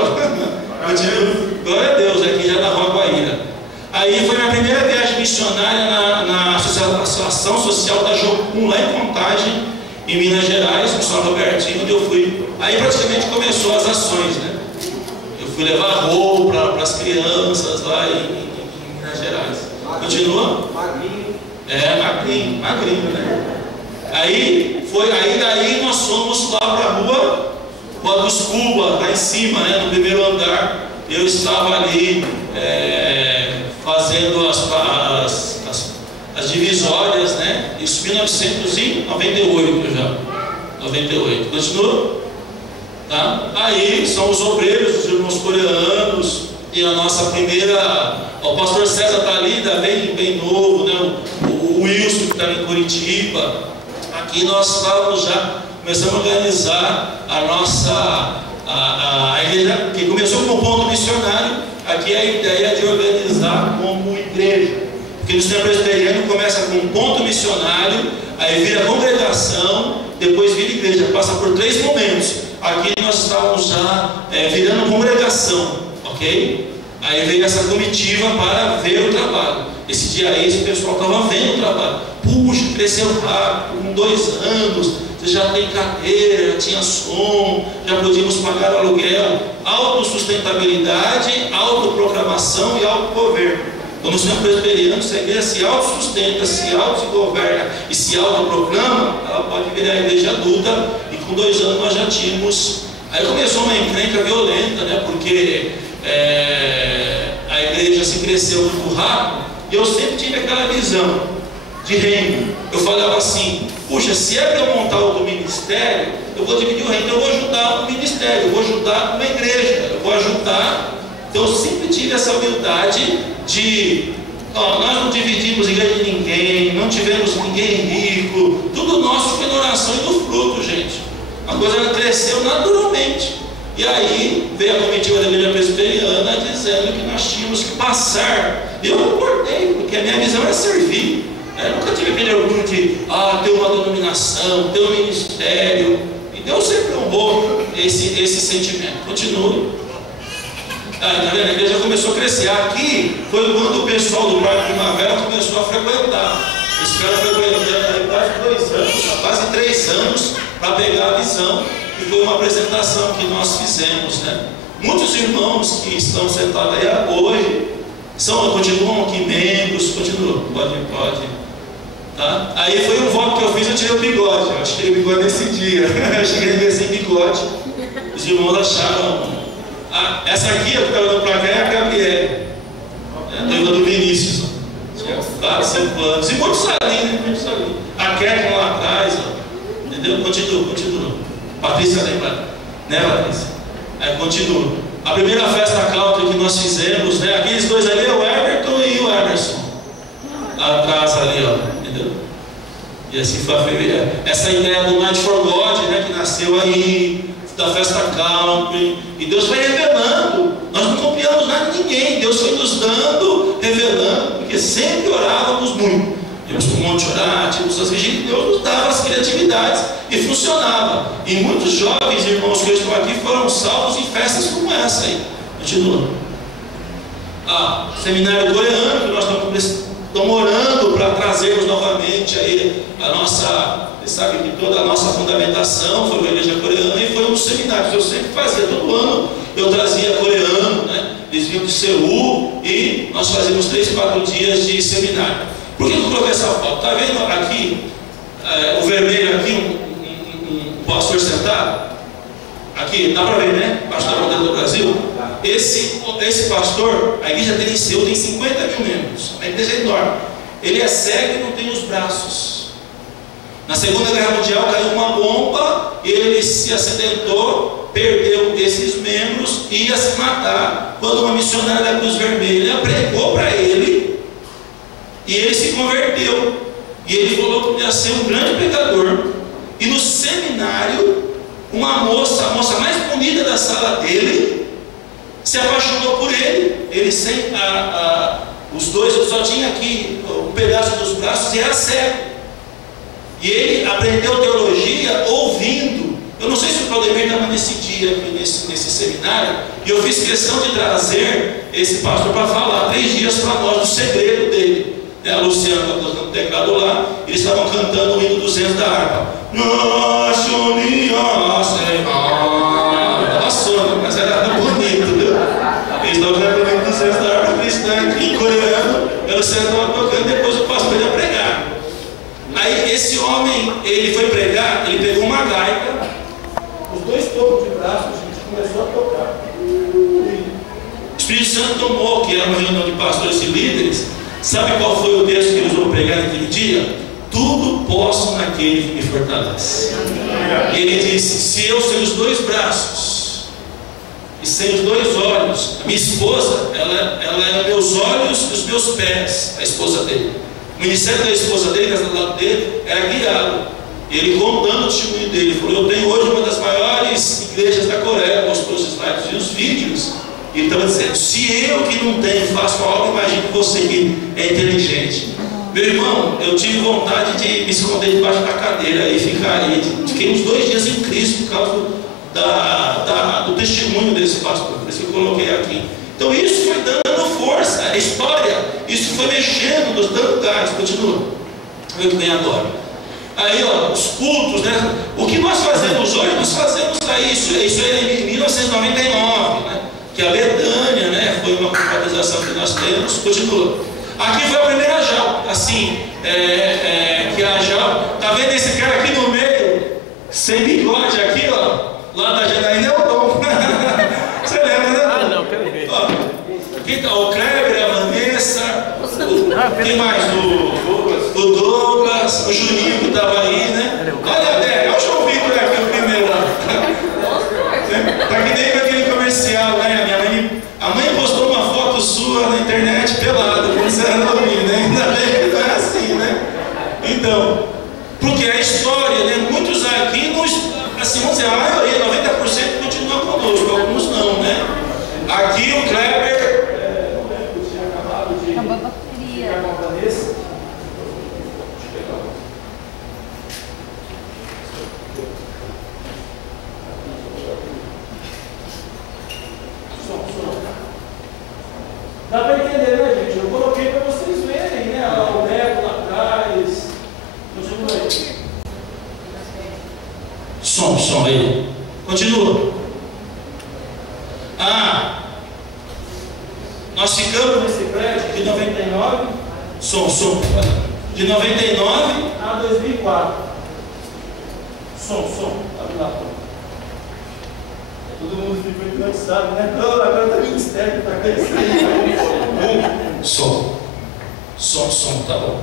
Continua. Glória a Deus, aqui já na Rua Guaíra. Aí foi minha primeira viagem missionária na Associação Social da Jocum, lá em Contagem, em Minas Gerais, no São Robertinho, onde eu fui. Aí praticamente começou as ações, né? Eu fui levar roupa para as crianças lá em Minas Gerais. Continua? Magrinho. Magrinho, né? Aí daí nós fomos lá para a Rua dos Cuba, lá em cima, né? No primeiro andar. Eu estava ali fazendo as divisórias, né? Isso em 1998 já. 98. Continua? Tá? Aí são os obreiros, os irmãos coreanos, e a nossa primeira. O pastor César está ali, bem novo, né? O Wilson, que está em Curitiba. Aqui nós estávamos já começando a organizar a nossa. A igreja, que começou como ponto missionário, aqui a ideia de organizar como igreja, porque no sistema presbiteriano começa com um ponto missionário, aí vira congregação, depois vira igreja, passa por 3 momentos. Aqui nós estávamos já virando congregação, ok? Aí veio essa comitiva para ver o trabalho. Esse dia aí, esse pessoal estava vendo o trabalho. Puxa, cresceu rápido, com 2 anos. Você já tem cadeira, já tinha som, já podíamos pagar o aluguel. Autossustentabilidade, autoproclamação e autogoverno. Quando o sistema presbiteriano, se a igreja se autossustenta, se autogoverna e se autoproclama, ela pode virar a igreja adulta. E com 2 anos nós já tínhamos. Aí começou uma encrenca violenta, né? Porque a igreja se cresceu muito rápido. E eu sempre tive aquela visão de reino. Eu falava assim: puxa, se é para eu montar outro ministério, eu vou dividir o reino, eu vou ajudar o ministério, eu vou ajudar uma igreja, eu vou ajudar. Então eu sempre tive essa humildade de, nós não dividimos igreja de ninguém, não tivemos ninguém rico, tudo nosso foi na oração e no fruto, gente. A coisa cresceu naturalmente. E aí veio a comitiva da igreja presbiteriana dizendo que nós tínhamos que passar. E eu concordei, porque a minha visão era servir. Eu nunca tive aquele orgulho de ter uma denominação, ter um ministério. E Deus sempre honrou esse sentimento. Continue. Tá vendo? A igreja começou a crescer. Aqui foi quando o pessoal do Parque Primavera começou a frequentar. Esse cara frequentando aí quase 2 anos, quase 3 anos, para pegar a visão. E foi uma apresentação que nós fizemos, né? Muitos irmãos que estão sentados aí hoje continuam aqui membros, continuam, pode. Tá? Aí foi um voto que eu fiz, eu tirei o bigode. Eu tirei o bigode nesse dia. Eu cheguei sem bigode. Os irmãos acharam. Essa aqui, que está olhando para cá, é a Gabriele, a noiva do Vinícius. Tinha 4, 5 anos. E muitos ali, né? Muitos ali. A Kevin lá atrás, ó. Entendeu? Continua. Patrícia lembra, né, Patrícia? Aí continua. A primeira festa country que nós fizemos, né? Aqueles dois ali é o Everton e o Emerson. Atrás ali, ó. Entendeu? E assim foi essa ideia do Night for God, né? Que nasceu aí, da festa country. E Deus foi revelando. Nós não copiamos nada de ninguém. Deus foi nos dando, revelando, porque sempre orávamos muito. Íamos para o monte orar, tínhamos as vigílias, Deus nos dava as criatividades e funcionava. E muitos jovens irmãos que estão aqui foram salvos em festas como essa aí. Continua. Seminário coreano, que nós estamos orando para trazermos novamente aí a nossa, você sabe que toda a nossa fundamentação foi uma igreja coreana e foi um seminário que eu sempre fazia, todo ano eu trazia coreano, né? Eles vinham de Seul e nós fazíamos 3, 4 dias de seminário. Por que eu coloquei essa foto? Está vendo aqui, o vermelho aqui, um pastor sentado? Aqui, dá para ver, né? Pastor do Brasil. Esse pastor, a igreja dele em Seul tem 50 mil membros. A igreja é enorme. Ele é cego e não tem os braços. Na Segunda Guerra Mundial caiu uma bomba, ele se acidentou, perdeu esses membros e ia se matar. Quando uma missionária da Cruz Vermelha pregou para ele, e ele se converteu. E ele falou que ia ser um grande pecador. E no seminário, uma moça, a moça mais bonita da sala dele, se apaixonou por ele. Ele sem os dois, só tinha aqui um pedaço dos braços e era cego. E ele aprendeu teologia ouvindo. Eu não sei se o Claudemir estava nesse dia aqui, nesse seminário, e eu fiz questão de trazer esse pastor para falar 3 dias para nós do segredo dele. A Luciana estava tocando teclado lá, eles estavam cantando o hino 200 da harpa. Nossa União, estava sono, mas era bonito, viu? Eles estavam cantando o hino 200 da harpa cristã aqui em coreano, a Luciana estava tocando, depois o pastor ia pregar. Aí esse homem, ele foi pregar, ele pegou uma gaita, os 2 tocos de braço, a gente começou a tocar. O Espírito Santo tomou, que era uma reunião de pastores e líderes. Sabe qual foi o texto que eles vão pregar naquele dia? Tudo posso naquele que me fortalece. Ele disse: se eu sem os 2 braços e sem os 2 olhos, a minha esposa, ela é meus olhos e os meus pés, a esposa dele. O ministério da esposa dele, que está do lado dele, era guiado. Ele contando o testemunho dele, ele falou: eu tenho hoje uma das maiores igrejas da Coreia, mostrou os slides e os vídeos. Ele estava dizendo: se eu que não tenho faço algo, imagine você que é inteligente. Meu irmão, eu tive vontade de me esconder debaixo da cadeira e ficar aí. Fiquei uns 2 dias em Cristo por causa do testemunho desse pastor. Por isso que eu coloquei aqui. Então isso foi dando força, a história, isso foi mexendo, nos dando gás. Continua. Vamos ver o que vem agora. Aí, ó, os cultos, né? O que nós fazemos hoje, nós fazemos aí, isso é em 1999, né? Que a Betânia, né, foi uma confraternização que nós temos. Continua. Aqui foi a primeira JAL, assim, que a JAL, tá vendo esse cara aqui no meio, sem bigode aqui, ó, lá da Janaína é o Dom. Você lembra, né? Não, pelo jeito. Aqui tá o Kleber, a Vanessa, quem mais? O Douglas, o Juninho que estava aí, né? Olha o João Vitor aqui, o primeiro lá. Tá que nem aquele comercial, né? A mãe postou uma foto sua na internet pelada, quando você era novinho, né? Ainda bem que não é assim, né? Então, porque a história, né? Muitos aqui, assim, vamos dizer, a maioria, 90% continua conosco, alguns não, né? Aqui o Kleber, tinha acabado de acabou a bateria. A Vanessa. Dá para entender, né, gente? Eu coloquei para vocês verem, né? O Neto lá atrás. Som aí. Continua. Nós ficamos nesse prédio de 99, de 99 a 2004. Abre lá. Todo mundo fica não sabe, né? Não, agora está ministério, está crescendo. Som, tá bom.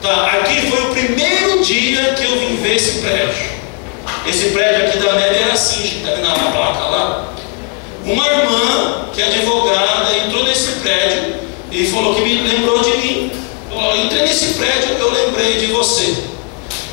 Tá, aqui foi o primeiro dia que eu vim ver esse prédio. Esse prédio aqui da MEB era assim, tá vendo na placa lá? Uma irmã, que é advogada, entrou nesse prédio e falou que me lembrou de mim. Eu entrei nesse prédio, eu lembrei de você.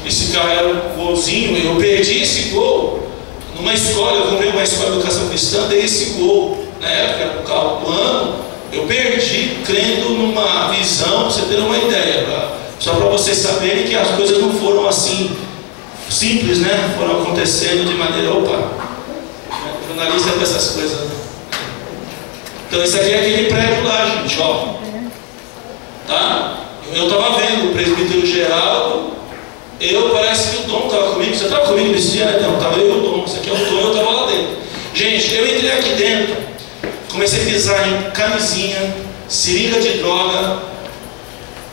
Esse carro era um golzinho, eu perdi esse gol numa escola, eu comprei uma escola de educação cristã, dei esse gol, na época era um carro plano, eu perdi crendo numa visão, para você ter uma ideia, só para vocês saberem que as coisas não foram assim, simples, né? Foram acontecendo de maneira, jornalista com essas coisas. Então esse aqui é aquele prédio lá, gente, ó. Tá? Eu estava vendo o presbítero Geraldo, parece que o Dom estava comigo. Você estava comigo nesse dia, né? Não, estava eu e o Dom. Esse aqui é o Dom, eu estava lá dentro. Gente, eu entrei aqui dentro, comecei a pisar em camisinha, seringa de droga,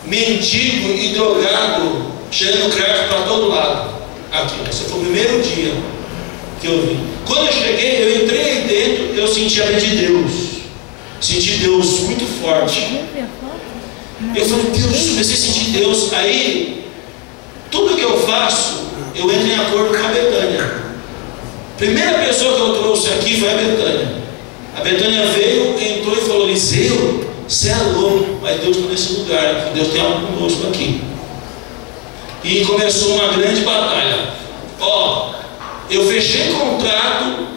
mendigo e drogado, cheirando crack para todo lado. Aqui, esse foi o primeiro dia que eu vim. Quando eu cheguei, eu entrei aí dentro, eu senti a mão de Deus. Senti Deus muito forte. Eu falei, Deus, comecei a sentir Deus. Aí, tudo que eu faço, eu entro em acordo com a Betânia. Primeira pessoa que eu trouxe aqui foi a Betânia. A Betânia veio, entrou e falou, Eliseu, você é louco, mas Deus está nesse lugar, Deus tem algo conosco aqui. E começou uma grande batalha. Eu fechei contrato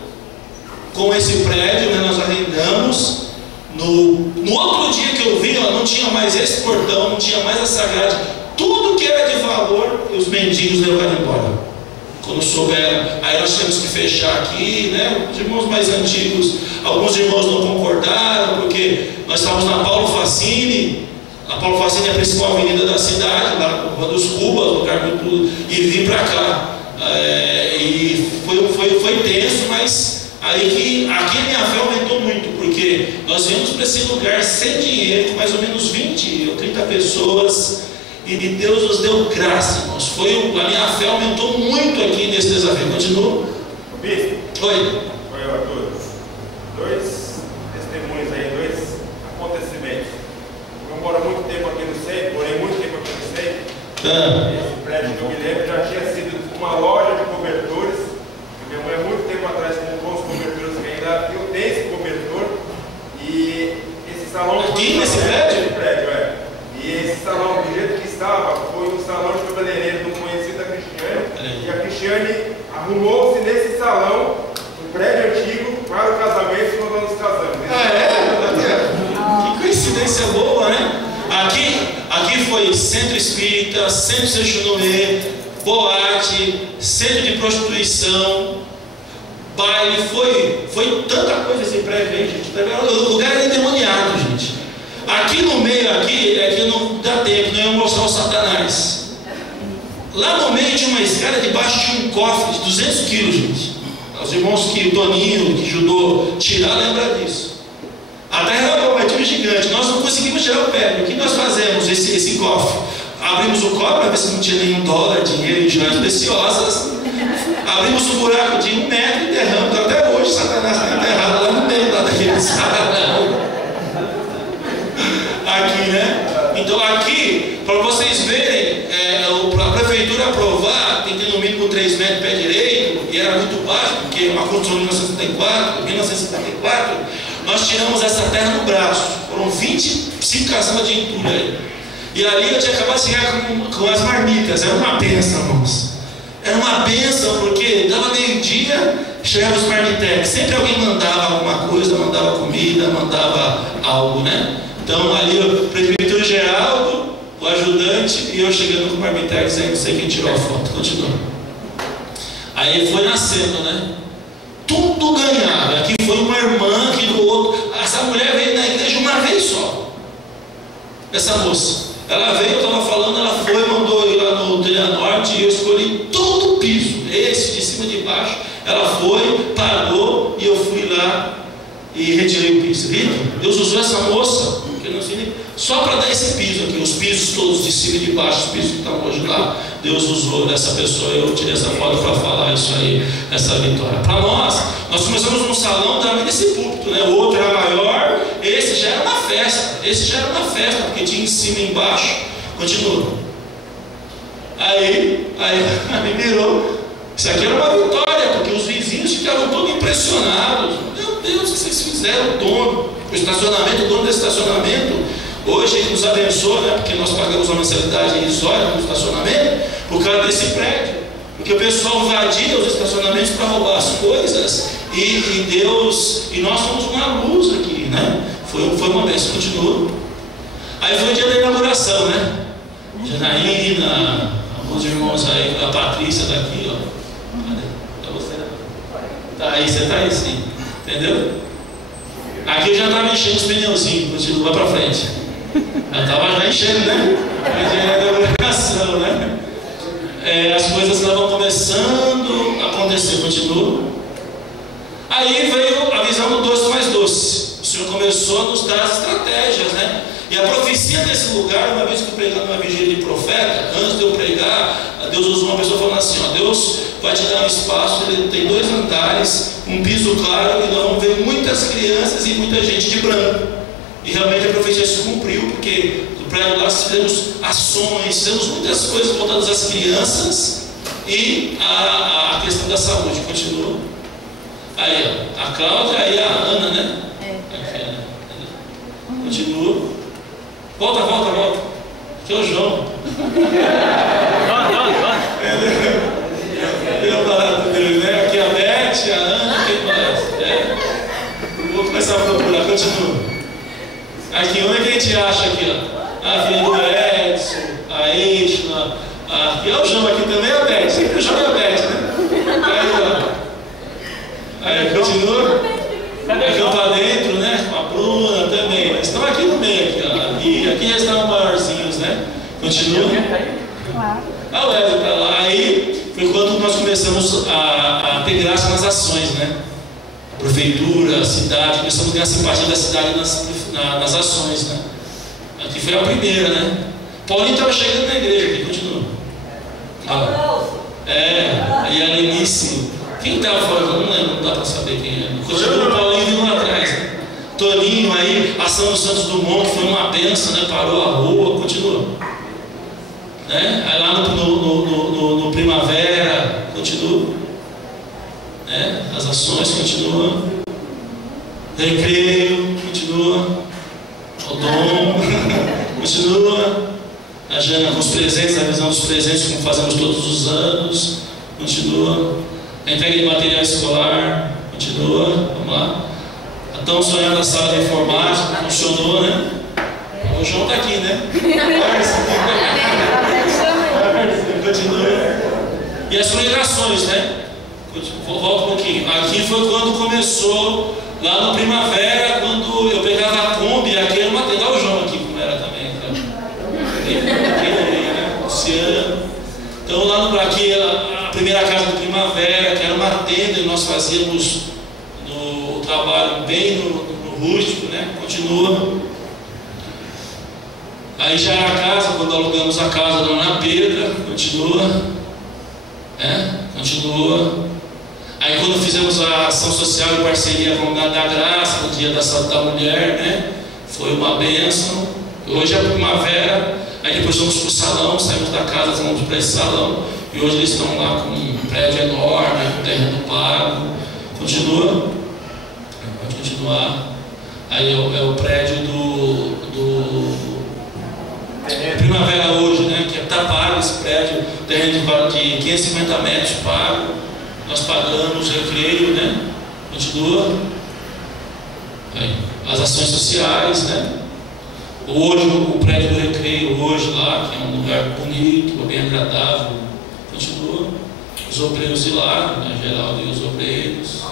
com esse prédio, né, nós arrendamos. No outro dia que eu vim, não tinha mais esse portão, não tinha mais essa grade. Tudo que era de valor, os mendigos levaram embora. Quando souberam, aí nós tivemos que fechar aqui, né? Os irmãos mais antigos, alguns irmãos não concordaram, porque nós estávamos na Paulo Facini. A Paulo Facini é a principal avenida da cidade, lá na Rua dos Cubas, lugar muito. E vim para cá. E foi tenso, mas aqui a minha fé aumentou muito, porque nós viemos para esse lugar sem dinheiro, mais ou menos 20 ou 30 pessoas, e Deus nos deu graça, irmãos. A minha fé aumentou muito aqui nesse desafio. Continua? Bispo. Oi. Oi, Arthur. Dois testemunhos aí, dois acontecimentos. Eu moro muito tempo aqui no centro, morei muito tempo aqui no centro. Esse prédio que eu me lembro já tinha sido uma loja de cobertores. Minha mãe, há muito tempo atrás, comprou os cobertores que ainda eu tenho esse cobertor. E esse salão. Aqui nesse prédio? E esse salão, do jeito que estava, foi um salão de cabeleireiro de um conhecido da Cristiane. E a Cristiane arrumou-se nesse salão, um prédio antigo, para o casamento, e quando nós nos casamos. Que coincidência boa, né? Aqui foi centro espírita, centro Seixonoê, boate, centro de prostituição, baile, foi tanta coisa esse prédio aí, gente. O lugar era endemoniado, gente. Aqui no meio, é que não dá tempo, não ia mostrar o Satanás. Lá no meio tinha uma escada, debaixo tinha um cofre de 200 quilos, gente. Os irmãos que o Toninho, que ajudou a tirar, lembra disso. A terra era boa, mas tinha um gigante. Nós não conseguimos tirar o pé. O que nós fazemos? Esse cofre. Abrimos o cofre para ver se não tinha nenhum dólar, dinheiro e joias preciosas. Abrimos um buraco de 1 metro e enterramos. Até hoje Satanás está enterrado lá no meio daquele salão. Aqui, né? Então aqui, para vocês verem, a prefeitura aprovar, tem que ter no mínimo 3 metros de pé direito, e era muito baixo, porque uma construção de 1974, nós tiramos essa terra no braço. Foram 25 caçambas de entulho aí. E ali eu tinha acabado de chegar com as marmitas. Era uma bênção, irmãos. Era uma bênção, porque dava meio-dia, chegava os marmitex. Sempre alguém mandava alguma coisa, mandava comida, mandava algo, né? Então ali o presbítero Geraldo, o ajudante, e eu chegando com o marmitex, aí não sei quem tirou a foto. Continua. Aí foi nascendo, né? Tudo ganhava. Aqui foi uma irmã, aqui do outro. Essa mulher veio na igreja uma vez só. Essa moça. Ela veio, eu estava falando, ela foi, mandou ir lá no Evangelho Norte e eu escolhi todo o piso, esse de cima e de baixo. Ela foi, pagou e eu fui lá e retirei o piso. Rita, Deus usou essa moça, que eu não sei nem, só para dar esse piso aqui, os pisos todos de cima e de baixo, os pisos que estão hoje lá. Deus usou dessa pessoa, eu tirei essa foto para falar isso aí, essa vitória. Para nós começamos num salão também nesse púlpito, né? O outro era maior, esse já era uma festa, porque tinha em cima e embaixo. Continua. Aí virou. Isso aqui era uma vitória, porque os vizinhos ficaram todos impressionados. Meu Deus, o que vocês fizeram? O estacionamento, o dono desse estacionamento, hoje ele nos abençoa, né? Porque nós pagamos uma mensalidade irrisória no estacionamento, por causa desse prédio. Porque o pessoal invadia os estacionamentos para roubar as coisas, e nós somos uma luz aqui, né? Foi uma bênção, continua. Aí foi o dia da inauguração, né? Janaína, alguns irmãos aí, a Patrícia está aqui, ó. Cadê você? Tá aí, você está aí sim, entendeu? Aqui eu já estava enchendo os pneuzinhos, continua, vai para frente. Eu estava já enchendo, né? O dia da inauguração, né? As coisas estavam começando a acontecer, continua. Aí veio a visão do doce mais doce. O Senhor começou a nos dar as estratégias, né? E a profecia desse lugar, uma vez que eu pregando uma vigília de profeta, antes de eu pregar, Deus usou uma pessoa falando assim, ó, Deus vai te dar um espaço, ele tem 2 andares, um piso claro, e nós vamos ver muitas crianças e muita gente de branco. E realmente a profecia se cumpriu, porque no prédio lá fizemos ações, fizemos muitas coisas voltadas às crianças e a questão da saúde. Continua. Aí, ó, a Cláudia e a Ana, né? Continua. Volta. Aqui é o João. Aqui a Beth, a Ana, quem mais? Vou começar a procurar, continua. Aqui, onde é que a gente acha aqui, ó? A filha do Edson, a Ishma, aqui é o João aqui também, a Beth. Sempre o João e a Beth, né? Aí, ó. Aí, continua. Aqui para dentro, né? Com a Bruna também. Eles estão aqui no meio, aqui, ó. Aqui já estão maiorzinhos, né? Continua. Ah, o Edson está lá. Aí foi quando nós começamos a ter graça nas ações, né? A prefeitura, a cidade, começamos a ganhar simpatia da cidade nas ações, né? Aqui foi a primeira, né? Paulinho estava chegando na igreja, aqui, continua. E a Lenice. Quem estava falando? Não lembro, não dá para saber quem é. Continua, o Paulinho vindo lá atrás, né? Toninho aí, ação do Santos Dumont, que foi uma benção, né? Parou a rua, continua. Né? Aí lá no Primavera, continua. Né? As ações continuam. Recreio, continua. O dom, continua. A Jana com os presentes, a visão dos presentes, como fazemos todos os anos, continua. A entrega de material escolar, continua. Vamos lá. A tão sonhada sala de informática, funcionou, né? O João está aqui, né? Continua. E as congregações, né? Volta um pouquinho. Aqui foi quando começou, lá no Primavera, quando eu pegava a Kombi, aqui era uma tenda. Olha o João aqui como era também. Né? Luciano. Então lá no aqui, a primeira casa do Primavera, que era uma tenda, e nós fazíamos o trabalho bem no rústico, né? Continua. Aí já era a casa, quando alugamos a casa da Dona Pedra, continua. Continua. Aí quando fizemos a ação social em parceria com a Comunidade da Graça, no dia da mulher, né? Foi uma bênção. Hoje é a Primavera. Aí depois fomos para o salão, saímos da casa, fomos para esse salão. E hoje eles estão lá com um prédio enorme, com terreno pago. Continua. Pode continuar. Aí é o prédio do Primavera hoje, né? Que está pago esse prédio, terreno de 550 metros pago. Nós pagamos recreio, né? Continua. Aí, as ações sociais, né? Hoje, o prédio do recreio, hoje lá, que é um lugar bonito, bem agradável, continua. Os obreiros de lá, né? Geraldo e os obreiros.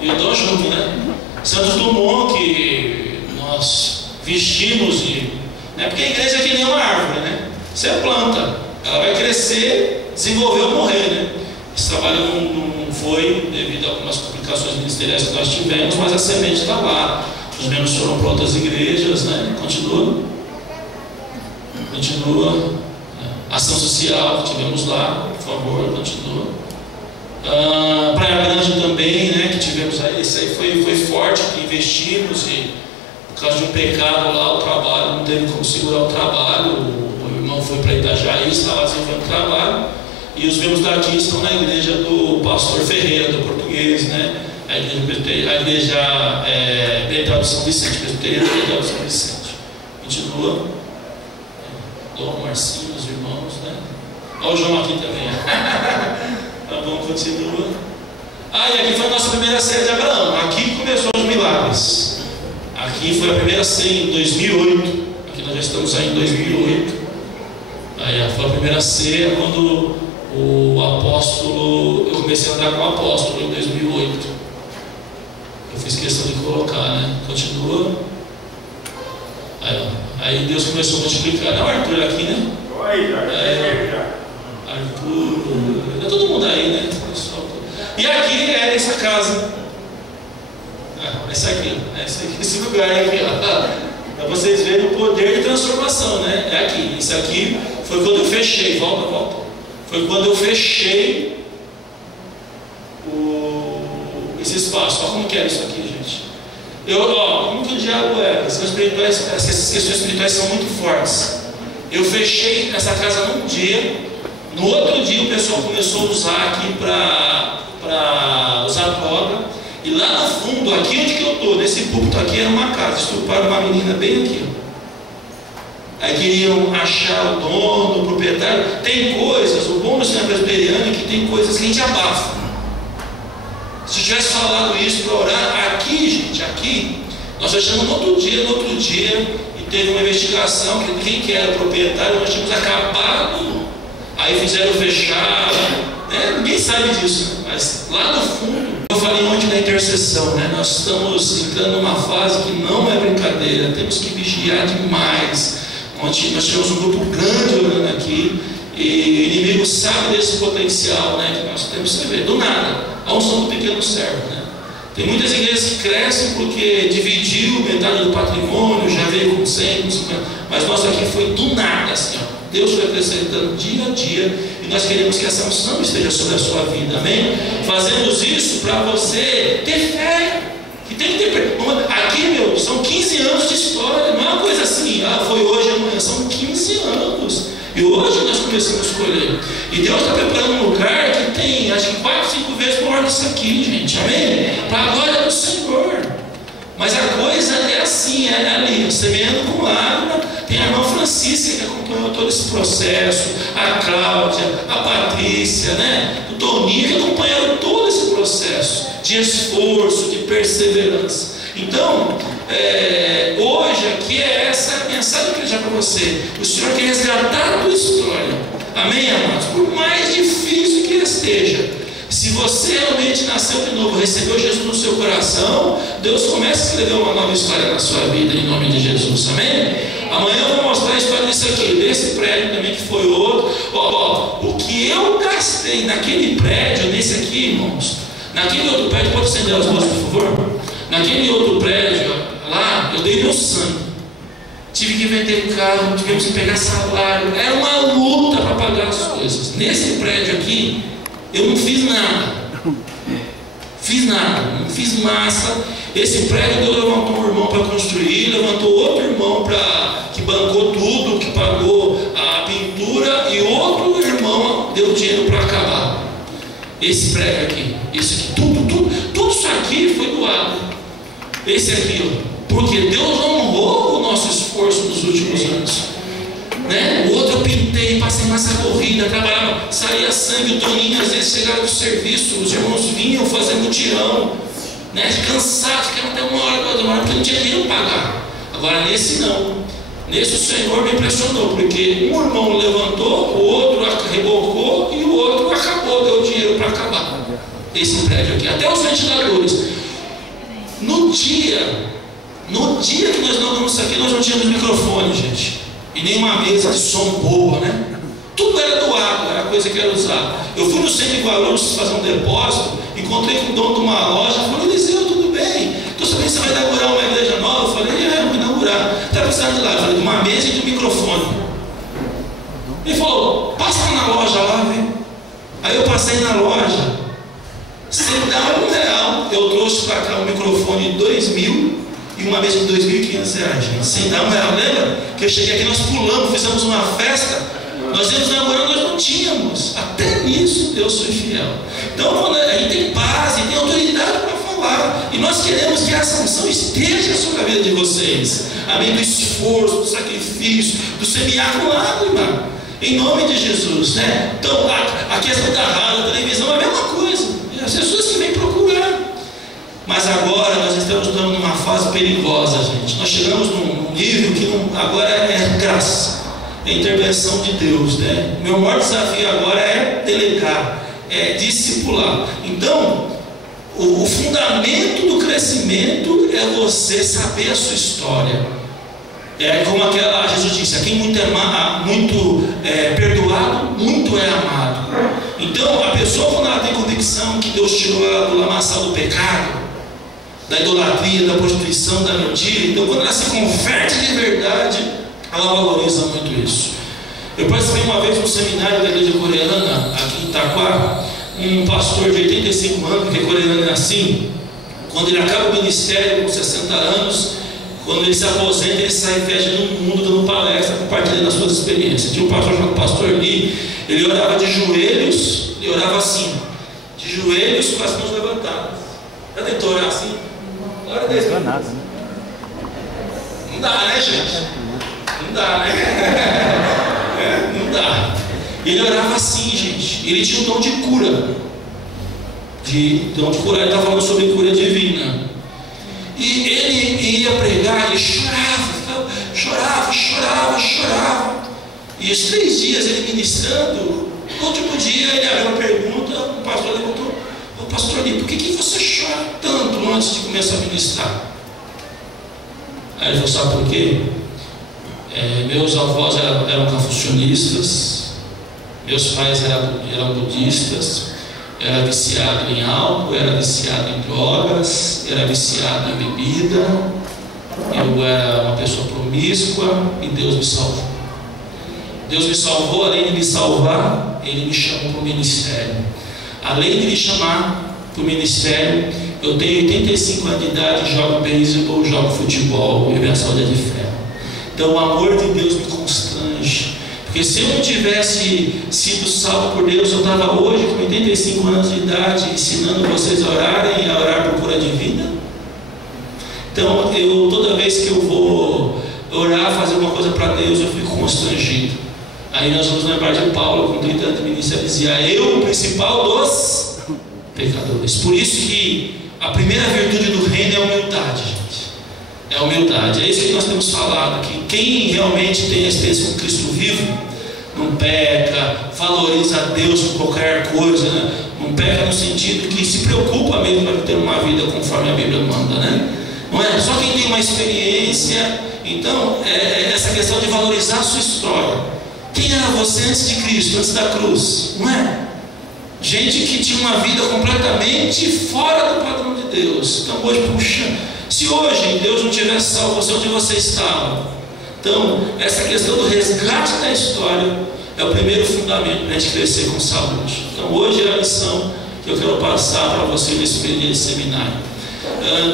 E eu estou junto, né? Santos Dumont, que nós vestimos, né? Porque a igreja é que nem uma árvore, né? Você planta, Ela vai crescer, desenvolver ou morrer, né? Esse trabalho não foi devido a algumas complicações ministeriais que nós tivemos, mas a semente está lá. Os membros foram para outras igrejas, né? Continua. Ação social, tivemos lá, por favor, continua. Praia Grande também, né? Que tivemos aí, esse aí foi forte, que investimos e por causa de um pecado lá, o trabalho, não teve como segurar o trabalho. O irmão foi para Itajaí, estava desenvolvendo o trabalho. E os membros daqui estão na igreja do pastor Ferreira, do português, né? A igreja Betral de São Vicente, presbiteriana Betral de São Vicente. Continua. Dom Marcinho, os irmãos, né? Olha o João aqui também. Tá bom, continua. E aqui foi a nossa primeira ceia de Abraão. Aqui começou os milagres. Aqui foi a primeira ceia em 2008. Aqui nós já estamos aí em 2008. Aí foi a primeira ceia quando o apóstolo, eu comecei a andar com o apóstolo em 2008. Eu fiz questão de colocar, né? Continua. Aí Deus começou a multiplicar. Não, Arthur aqui, né? Arthur, tá todo mundo aí, né? E aqui é essa casa. Esse lugar aqui, ó. Para vocês verem o poder de transformação, né? É aqui. Isso aqui foi quando eu fechei. Volta. Foi quando eu fechei esse espaço. Olha como que era isso aqui, gente. Como que o diabo é? Essas questões espirituais são muito fortes. Eu fechei essa casa num dia. No outro dia o pessoal começou a usar aqui para usar droga. E lá no fundo, aqui onde que eu estou, nesse púlpito aqui, era uma casa. Estupraram uma menina bem aqui. Aí queriam achar o dono, o proprietário. Tem coisas, o bom do cinema presbiteriano é que tem coisas que a gente abafa. Se eu tivesse falado isso para orar, aqui, gente, aqui, nós fechamos no outro dia, e teve uma investigação que quem que era o proprietário, nós tínhamos acabado. Aí fizeram fechar, né? Ninguém sabe disso, mas lá no fundo, eu falei ontem na intercessão, né? Nós estamos entrando numa fase que não é brincadeira, temos que vigiar demais. Ontem nós tivemos um grupo grande orando aqui, e o inimigo sabe desse potencial, né? Que nós temos que ver, do nada, a unção do pequeno servo, né? Tem muitas igrejas que crescem porque dividiu metade do patrimônio, já veio com 100, com 50, mas nós aqui foi do nada, assim, ó. Deus foi acrescentando dia a dia, e nós queremos que essa unção esteja sobre a sua vida, amém? Fazemos isso para você ter fé, que tem que ter. Aqui, são 15 anos de história, não é uma coisa assim, foi hoje, amanhã, são 15 anos, e hoje nós começamos a escolher, e Deus está preparando um lugar que tem, acho que 4, 5 vezes maior que isso aqui, gente, amém? Para a glória do Senhor. Mas a coisa é assim, é ali, semeando com água. Tem a irmã Francisca que acompanhou todo esse processo, a Cláudia, a Patrícia, né? O Toninho, que acompanharam todo esse processo de esforço, de perseverança. Então, hoje aqui é essa mensagem que eu já para você. O Senhor quer resgatar a tua história, amém, amados? Por mais difícil que esteja, se você realmente nasceu de novo, recebeu Jesus no seu coração, Deus começa a escrever uma nova história na sua vida, em nome de Jesus, amém? Amanhã eu vou mostrar a história disso aqui, desse prédio também que foi outro. O que eu gastei naquele prédio, nesse aqui, irmãos, naquele outro prédio, pode acender as luzes, por favor? Naquele outro prédio, lá, eu dei meu sangue. Tive que vender carro, tivemos que pegar salário, era uma luta para pagar as coisas. Nesse prédio aqui, eu não fiz nada, não fiz massa. Esse prédio Deus levantou um irmão para construir, levantou outro irmão que bancou tudo, que pagou a pintura, e outro irmão deu dinheiro para acabar. Esse prédio aqui, tudo isso aqui foi doado. Esse aqui, porque Deus honrou o nosso esforço nos últimos anos. Né? O outro eu pintei, passei massa corrida, trabalhava, saía sangue, o Toninho às vezes chegava do serviço, os irmãos vinham fazendo tirão, né? Cansados, ficavam até uma hora, 2 horas, porque não tinha dinheiro para pagar. Agora nesse não, nesse o Senhor me impressionou, porque um irmão levantou, o outro rebocou e o outro acabou, deu dinheiro para acabar. Esse prédio aqui, até os ventiladores. No dia que nós não damos isso aqui, nós não tínhamos microfone, gente. E nem uma mesa de som boa, né? Tudo era doado, era coisa que era usada. Eu fui no centro de Guarulhos fazer um depósito, encontrei com o dono de uma loja, falou: Eliseu, tudo bem? Estou sabendo que você vai inaugurar uma igreja nova. Eu falei: eu vou inaugurar. Está precisando de lá? Eu falei: de uma mesa e de um microfone. Ele falou: passa na loja lá, velho. Aí eu passei na loja, sem dar R$1, eu trouxe para cá um microfone de 2.000 e uma mesa de R$2.500, gente. Sem dar R$1, lembra? Que eu cheguei aqui, nós pulamos, fizemos uma festa. Nós íamos namorando, nós não tínhamos. Até nisso Deus foi fiel. Então, quando a gente tem base, tem autoridade para falar. E nós queremos que essa unção esteja sobre a vida de vocês. Amém? Do esforço, do sacrifício, do semear com lágrima. Em nome de Jesus, né? Então, a questão da rádio, da televisão é a mesma coisa. As pessoas que vêm procurar. Mas agora nós estamos numa fase perigosa, gente. Nós chegamos num nível que agora é graça. É intervenção de Deus, né? Meu maior desafio agora é delegar, é discipular. Então, o fundamento do crescimento é você saber a sua história. É como Jesus disse: a quem muito é perdoado, muito é amado. Então, a pessoa, quando ela tem convicção que Deus tirou ela do lamaçal do pecado, da idolatria, da prostituição, da mentira, então quando ela se converte de verdade, ela valoriza muito isso. Eu participei uma vez no seminário da igreja coreana, aqui em Itaquá. Um pastor de 85 anos, que é coreano, é assim: quando ele acaba o ministério com 60 anos, quando ele se aposenta, ele sai viajando no mundo, dando palestra, compartilhando as suas experiências. Tinha um pastor chamado Pastor Lee. Ele orava de joelhos, ele orava assim, de joelhos com as mãos levantadas. Já tentou orar assim? Glória a Deus. Não dá, né, gente? Não dá, né? Não dá. Ele orava assim, gente. Ele tinha o dom de cura. Dom de curar, ele está falando sobre cura divina. E ele ia pregar, ele chorava. E os 3 dias ele ministrando, no último dia ele abriu uma pergunta, o pastor levantou: ô pastor Lee, por que você chora tanto antes de começar a ministrar? Aí ele falou: sabe por quê? Meus avós eram confucionistas, meus pais eram budistas, eu era viciado em álcool, eu era viciado em drogas, eu era viciado em bebida, eu era uma pessoa promíscua, e Deus me salvou. Deus me salvou, além de me salvar, Ele me chamou para o ministério. Além de me chamar para o ministério, eu tenho 85 anos de idade, jogo beisebol, jogo futebol, e minha saúde é de ferro. Então o amor de Deus me constrange, porque se eu não tivesse sido salvo por Deus, eu estava hoje com 85 anos de idade ensinando vocês a orarem e a orar por cura divina. Então toda vez que eu vou orar, fazer uma coisa para Deus, eu fico constrangido. Aí nós vamos lembrar de Paulo, com 30 anos de ministério, dizia: eu, o principal dos pecadores. Por isso que a primeira virtude do reino é a humildade, gente. É a humildade. É isso que nós temos falado, que quem realmente tem a experiência com Cristo vivo, não peca, valoriza a Deus por qualquer coisa, né? Não peca no sentido que se preocupa mesmo para ter uma vida conforme a Bíblia manda, né? Não é só quem tem uma experiência. Então, essa questão de valorizar a sua história. Quem era você antes de Cristo, antes da cruz? Não é? Gente que tinha uma vida completamente fora do padrão de Deus. Então hoje, puxa, se hoje Deus não tivesse salvo você, onde você estava? Então, essa questão do resgate da história é o primeiro fundamento para a gente crescer com saúde. Então hoje é a lição que eu quero passar para você nesse período de seminário.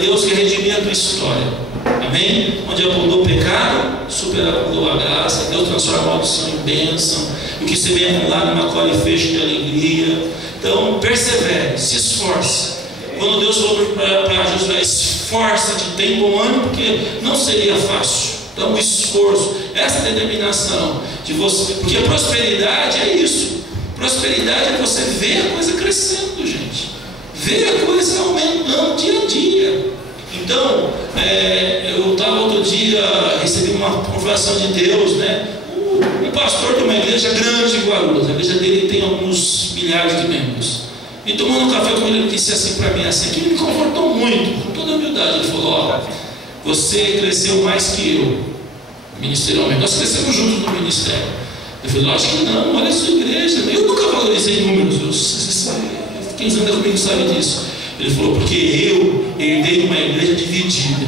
Deus quer redimir a tua história. Amém? Onde abundou o pecado, superabundou a graça. Deus transforma a maldição em bênção. O que você vem acumular numa cola e fecho de alegria. Então, persevere, se esforce. Quando Deus falou para Josué: esforça-te, tem bom ânimo, porque não seria fácil. Então, o esforço, essa determinação de você, porque a prosperidade é isso. Prosperidade é você ver a coisa crescendo, gente. Ver a coisa aumentando dia a dia. Então, eu estava outro dia, recebi uma confirmação de Deus, né? Um pastor de uma igreja grande em Guarulhos, a igreja dele tem alguns milhares de membros. E tomando um café com ele, ele disse assim para mim, assim, que me confortou muito, com toda a humildade. Ele falou: ó, você cresceu mais que eu, ministerialmente. Nós crescemos juntos no ministério. Eu falei, lógico que não, olha a sua igreja. Eu nunca valorizei números, quem anda comigo sabe disso. Ele falou, porque eu herdei uma igreja dividida,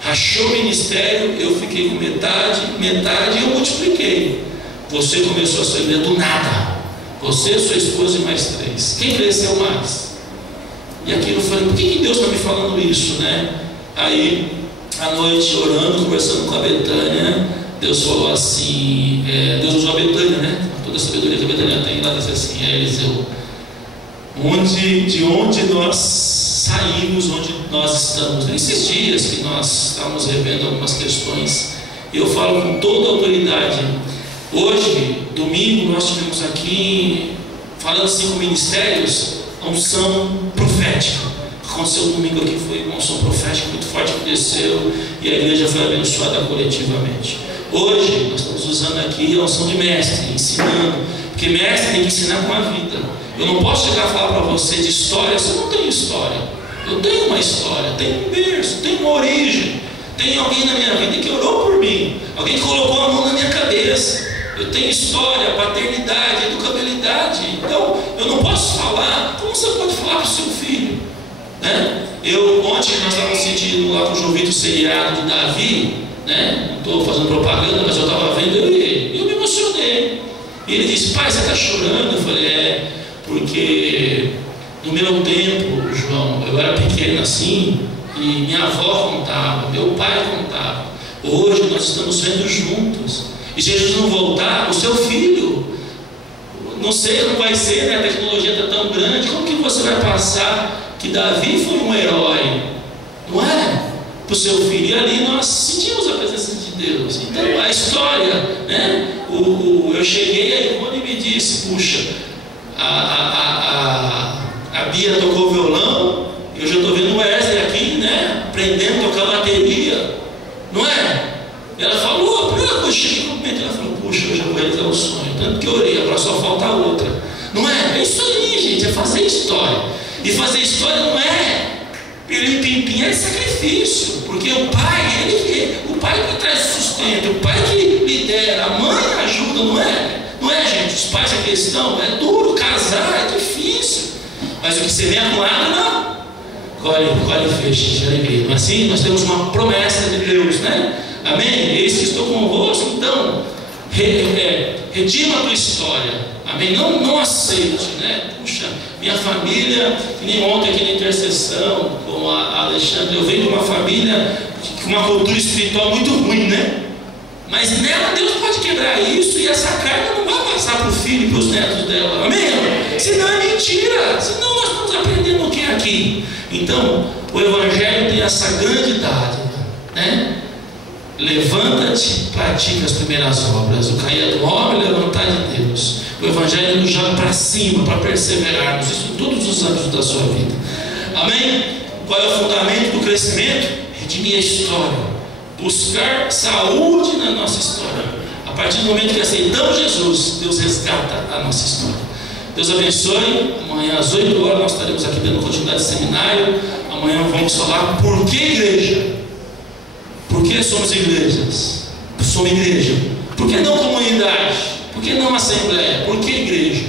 rachou o ministério, eu fiquei com metade e eu multipliquei. Você começou a sua igreja do nada, você, sua esposa e mais 3. Quem cresceu mais? E aquilo eu falei, por que Deus está me falando isso, né? Aí, à noite, orando, conversando com a Betânia, Deus falou assim, Deus usou a Betânia, né? Toda a sabedoria que a Betânia tem, ela disse assim, Eliseu, de onde nós saímos, onde nós estamos, nesses dias que nós estamos revendo algumas questões, eu falo com toda a autoridade. Hoje, domingo, nós tivemos aqui, falando 5 ministérios, a unção profética. Aconteceu domingo aqui, foi uma unção profética muito forte que desceu e a igreja foi abençoada coletivamente. Hoje, nós estamos usando aqui a unção de mestre, ensinando, porque mestre tem que ensinar com a vida. Eu não posso chegar a falar para você de história se eu não tenho história. Eu tenho uma história, tenho um berço, tenho uma origem. Tem alguém na minha vida que orou por mim, alguém que colocou a mão na minha cabeça. Eu tenho história, paternidade, educabilidade. Então, eu não posso falar. Como você pode falar para o seu filho? Né? Ontem nós estávamos assistindo lá com o João Vitor o seriado de Davi, né? Não estou fazendo propaganda, mas eu estava vendo eu e ele. Eu me emocionei. E ele disse, pai, você está chorando? Eu falei, porque no meu tempo, João, eu era pequeno assim, e minha avó contava, meu pai contava. Hoje nós estamos vendo juntos. E se Jesus não voltar, o seu filho, não sei como vai ser, né? A tecnologia está tão grande, como que você vai passar que Davi foi um herói, não é? Para o seu filho. E ali nós sentimos a presença de Deus. Então a história, né? Eu cheguei aí quando ele me disse, puxa, a Bia tocou violão, eu já estou vendo o Wesley aqui, né? Aprendendo a tocar bateria, não é? Ela falou, a primeira coisa que eu comentei, ela falou, puxa, eu já vou realizar o sonho, tanto que eu orei, agora só falta a outra. Não é? É isso aí, gente, é fazer história. E fazer história não é pirim-pim-pim, é sacrifício, porque o pai que traz sustento, o pai que lidera, a mãe ajuda, não é? Não é, gente? Os pais é questão, é duro, casar é difícil, mas o que você vem acumulado, não. Colhe feixe de alegria. Não é assim? Nós temos uma promessa de Deus, né? Amém? Eis que estou convosco, então redima a tua história. Amém? Não aceite, né? Puxa, minha família, que nem ontem aqui na intercessão com a Alexandre, eu venho de uma família com uma cultura espiritual muito ruim, né? Mas nela Deus pode quebrar isso e essa carga não vai passar para o filho e para os netos dela. Amém? Senão é mentira. Senão nós estamos aprendendo o que é aqui. Então, o Evangelho tem essa grande dádiva, né? Levanta-te, pratica as primeiras obras. O cair do homem, levantar de Deus. O Evangelho nos joga para cima, para perseverarmos. Isso em todos os âmbitos da sua vida. Amém? Qual é o fundamento do crescimento? Redimir a história. Buscar saúde na nossa história. A partir do momento que aceitamos Jesus, Deus resgata a nossa história. Deus abençoe. Amanhã às 8 horas nós estaremos aqui dando continuidade de seminário. Amanhã vamos falar por que igreja. Por que somos igrejas? Somos igreja. Por que não comunidade? Por que não assembleia? Por que igreja?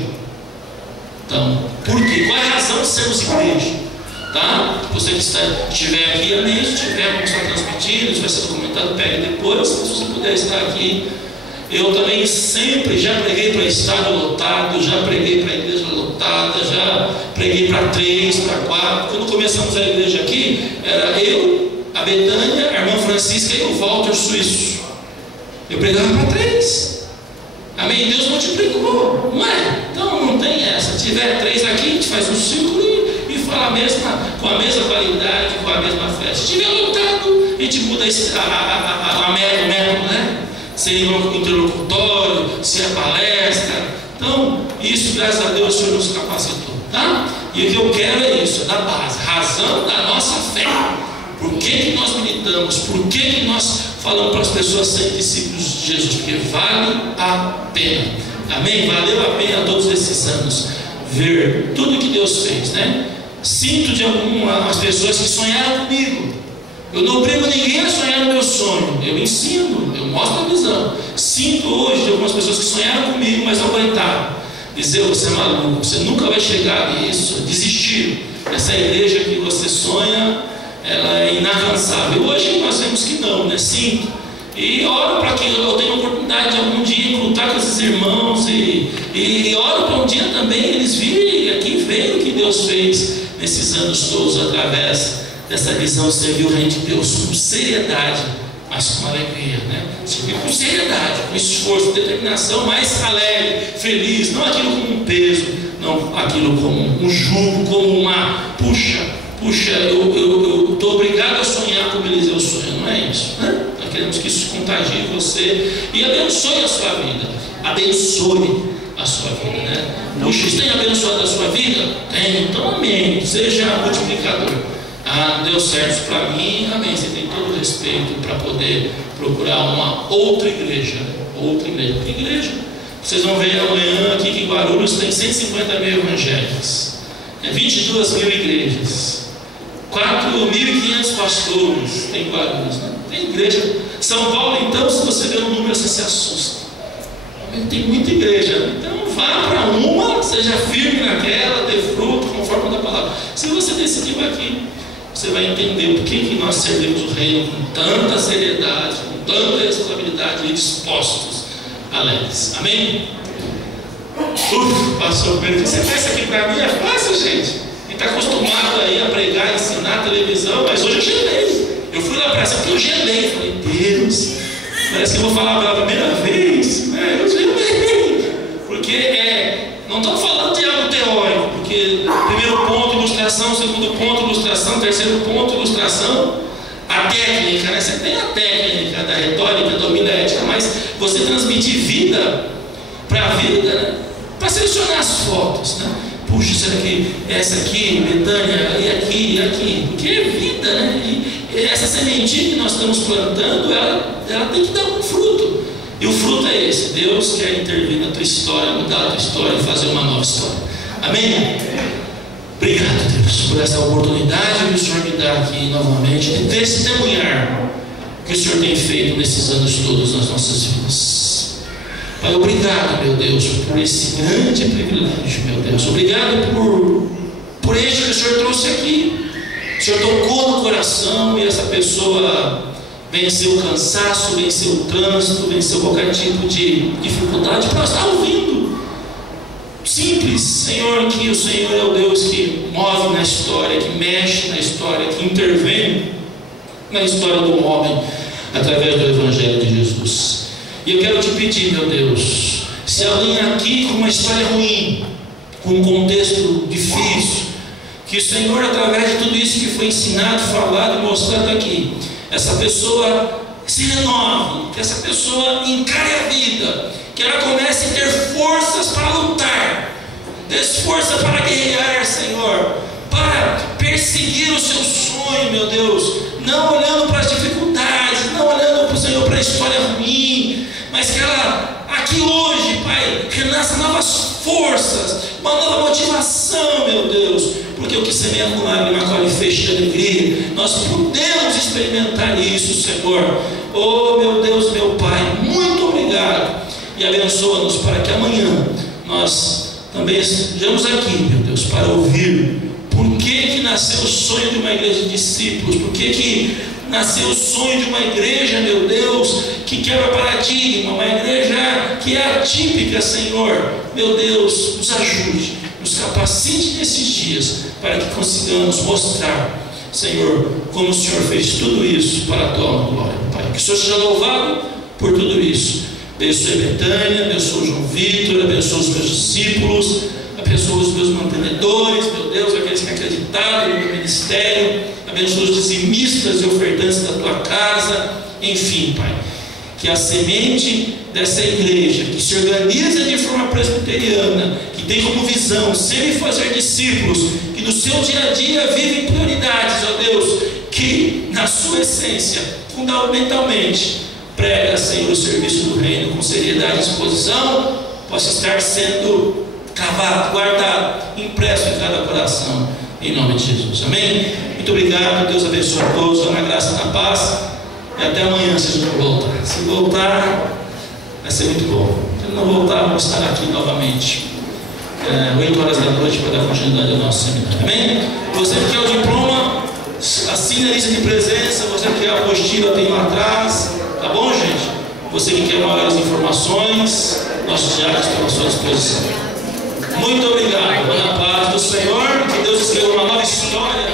Então, por quê? Qual é a razão de sermos igreja? Tá? Você que estiver aqui, amém. Se estiver, vamos estar transmitindo, isso vai ser documentado, pegue depois. Se você puder estar aqui. Eu também sempre já preguei para estádio lotado, já preguei para igreja lotada, já preguei para 3, para 4. Quando começamos a igreja aqui, era eu, a Betânia, a irmã Francisca e o Walter Suíço. Eu pregava para 3. Amém? Deus multiplicou, não é? Então não tem essa. Se tiver 3 aqui, a gente faz um círculo e fala com a mesma qualidade, com a mesma fé. Se estiver lotado, a gente muda o método, né? Se é interlocutório, se é palestra. Então, isso, graças a Deus, o Senhor nos capacitou, tá? E o que eu quero é isso, da base, razão da nossa fé. Por que nós militamos? Por que nós falamos para as pessoas serem discípulos de Jesus? Porque vale a pena. Amém? Valeu a pena todos esses anos ver tudo que Deus fez, né? Sinto de algumas pessoas que sonharam comigo. Eu não obrigo ninguém a sonhar no meu sonho. Eu ensino, eu mostro a visão. Sinto hoje de algumas pessoas que sonharam comigo, mas não aguentaram. Dizer, você é maluco, você nunca vai chegar nisso. Desistir. Essa igreja que você sonha, ela é inalcançável. Hoje nós vemos que não, né? Sinto. E oro para que eu tenha a oportunidade de algum dia lutar com esses irmãos. E oro para um dia também eles virem aqui e verem o que Deus fez nesses anos todos através dessa visão de servir o reino de Deus com seriedade, mas com alegria, né? Servir com seriedade, com esforço, com determinação, mas alegre, feliz, não aquilo como um peso, não aquilo como um jugo, como uma puxa, eu estou obrigado a sonhar como Eliseu sonha, não é isso, né? Nós queremos que isso contagie você e abençoe a sua vida, abençoe a sua vida, né? Puxa, isso tem abençoado a sua vida? Tem, então amém, seja multiplicador. Ah, não deu certo para mim, amém. Você tem todo o respeito para poder procurar uma outra igreja. Outra igreja. Que igreja? Vocês vão ver amanhã aqui que em Guarulhos tem 150 mil evangélicos, 22 mil igrejas, 4.500 pastores tem em Guarulhos, né? Tem igreja. São Paulo, então, se você ver o número, você se assusta. Tem muita igreja. Então vá para uma, seja firme naquela, dê fruto conforme a palavra. Se você decidiu aqui, você vai entender por que nós servimos o reino com tanta seriedade, com tanta responsabilidade e dispostos, alegres. Amém? Pastor Pedro, você pensa que para mim é fácil, gente? E está acostumado aí a pregar, ensinar, televisão, mas hoje eu gelei. Eu fui lá para cima porque eu gelei. Falei, Deus, parece que eu vou falar pela primeira vez, né? Eu gelei. Porque não estou falando de algo teórico, porque primeiro ponto, ilustração, segundo ponto, ilustração, terceiro ponto, ilustração, a técnica, né? Você tem a técnica da retórica, da homilética, mas você transmitir vida para a vida, né? Para selecionar as fotos, né? Puxa, será que essa aqui, Betânia, e aqui, porque é vida, né? E essa sementinha que nós estamos plantando, ela tem que dar um fruto. E o fruto é esse: Deus quer intervir na tua história, mudar a tua história e fazer uma nova história. Amém? Obrigado, Deus, por essa oportunidade que o Senhor me dá aqui novamente de testemunhar o que o Senhor tem feito nesses anos todos nas nossas vidas. Pai, obrigado, meu Deus, por esse grande privilégio, meu Deus. Obrigado por este que o Senhor trouxe aqui. O Senhor tocou no coração e essa pessoa venceu o cansaço, venceu o trânsito, venceu qualquer tipo de dificuldade para estar ouvindo. Simples, Senhor, que o Senhor é o Deus que move na história, que mexe na história, que intervém na história do homem através do Evangelho de Jesus. E eu quero te pedir, meu Deus, se alguém aqui com uma história ruim, com um contexto difícil, que o Senhor, através de tudo isso que foi ensinado, falado e mostrado aqui, essa pessoa se renove, que essa pessoa encare a vida, que ela comece a ter forças para lutar, força para guerrear, Senhor, para perseguir o seu sonho, meu Deus, não olhando para as dificuldades, não olhando para o Senhor, para a história ruim, mas que ela aqui hoje, Pai, renasça novas forças, uma nova motivação, meu Deus, porque o que semeia com lágrima colhe feixe de alegria. Nós podemos experimentar isso, Senhor. Oh, meu Deus, meu Pai, muito obrigado, e abençoa-nos para que amanhã nós também estejamos aqui, meu Deus, para ouvir por que nasceu o sonho de uma igreja de discípulos, por que nasceu o sonho de uma igreja, meu Deus, que quebra paradigma, uma igreja que é atípica, Senhor. Meu Deus, nos ajude, nos capacite nesses dias, para que consigamos mostrar, Senhor, como o Senhor fez tudo isso para a tua glória, Pai. Que o Senhor seja louvado por tudo isso. Abençoe Betânia, abençoe o João Vitor, abençoe os meus discípulos, abençoe os meus mantenedores, meu Deus, aqueles que acreditaram no meu ministério, abençoe os dizimistas e ofertantes da tua casa, enfim, Pai, que a semente dessa igreja, que se organiza de forma presbiteriana, que tem como visão ser e fazer discípulos, que no seu dia a dia vivem prioridades, ó Deus, que na sua essência, fundamentalmente, prega, Senhor, o serviço do reino com seriedade e disposição, possa estar sendo cavado, guardado, impresso em cada coração, em nome de Jesus. Amém? Muito obrigado, Deus abençoe a todos, dá na graça e na paz. E até amanhã, se a gente não voltar. Se voltar, vai ser muito bom. Se não voltar, vamos estar aqui novamente. 8 horas da noite para dar continuidade ao nosso seminário. Amém? Você que quer o diploma, assine a lista de presença. Você que quer a apostila, tem lá atrás. Tá bom, gente? Você que quer maiores informações, nossos diários estão à sua disposição. Muito obrigado. Na paz do Senhor, que Deus escreva uma nova história.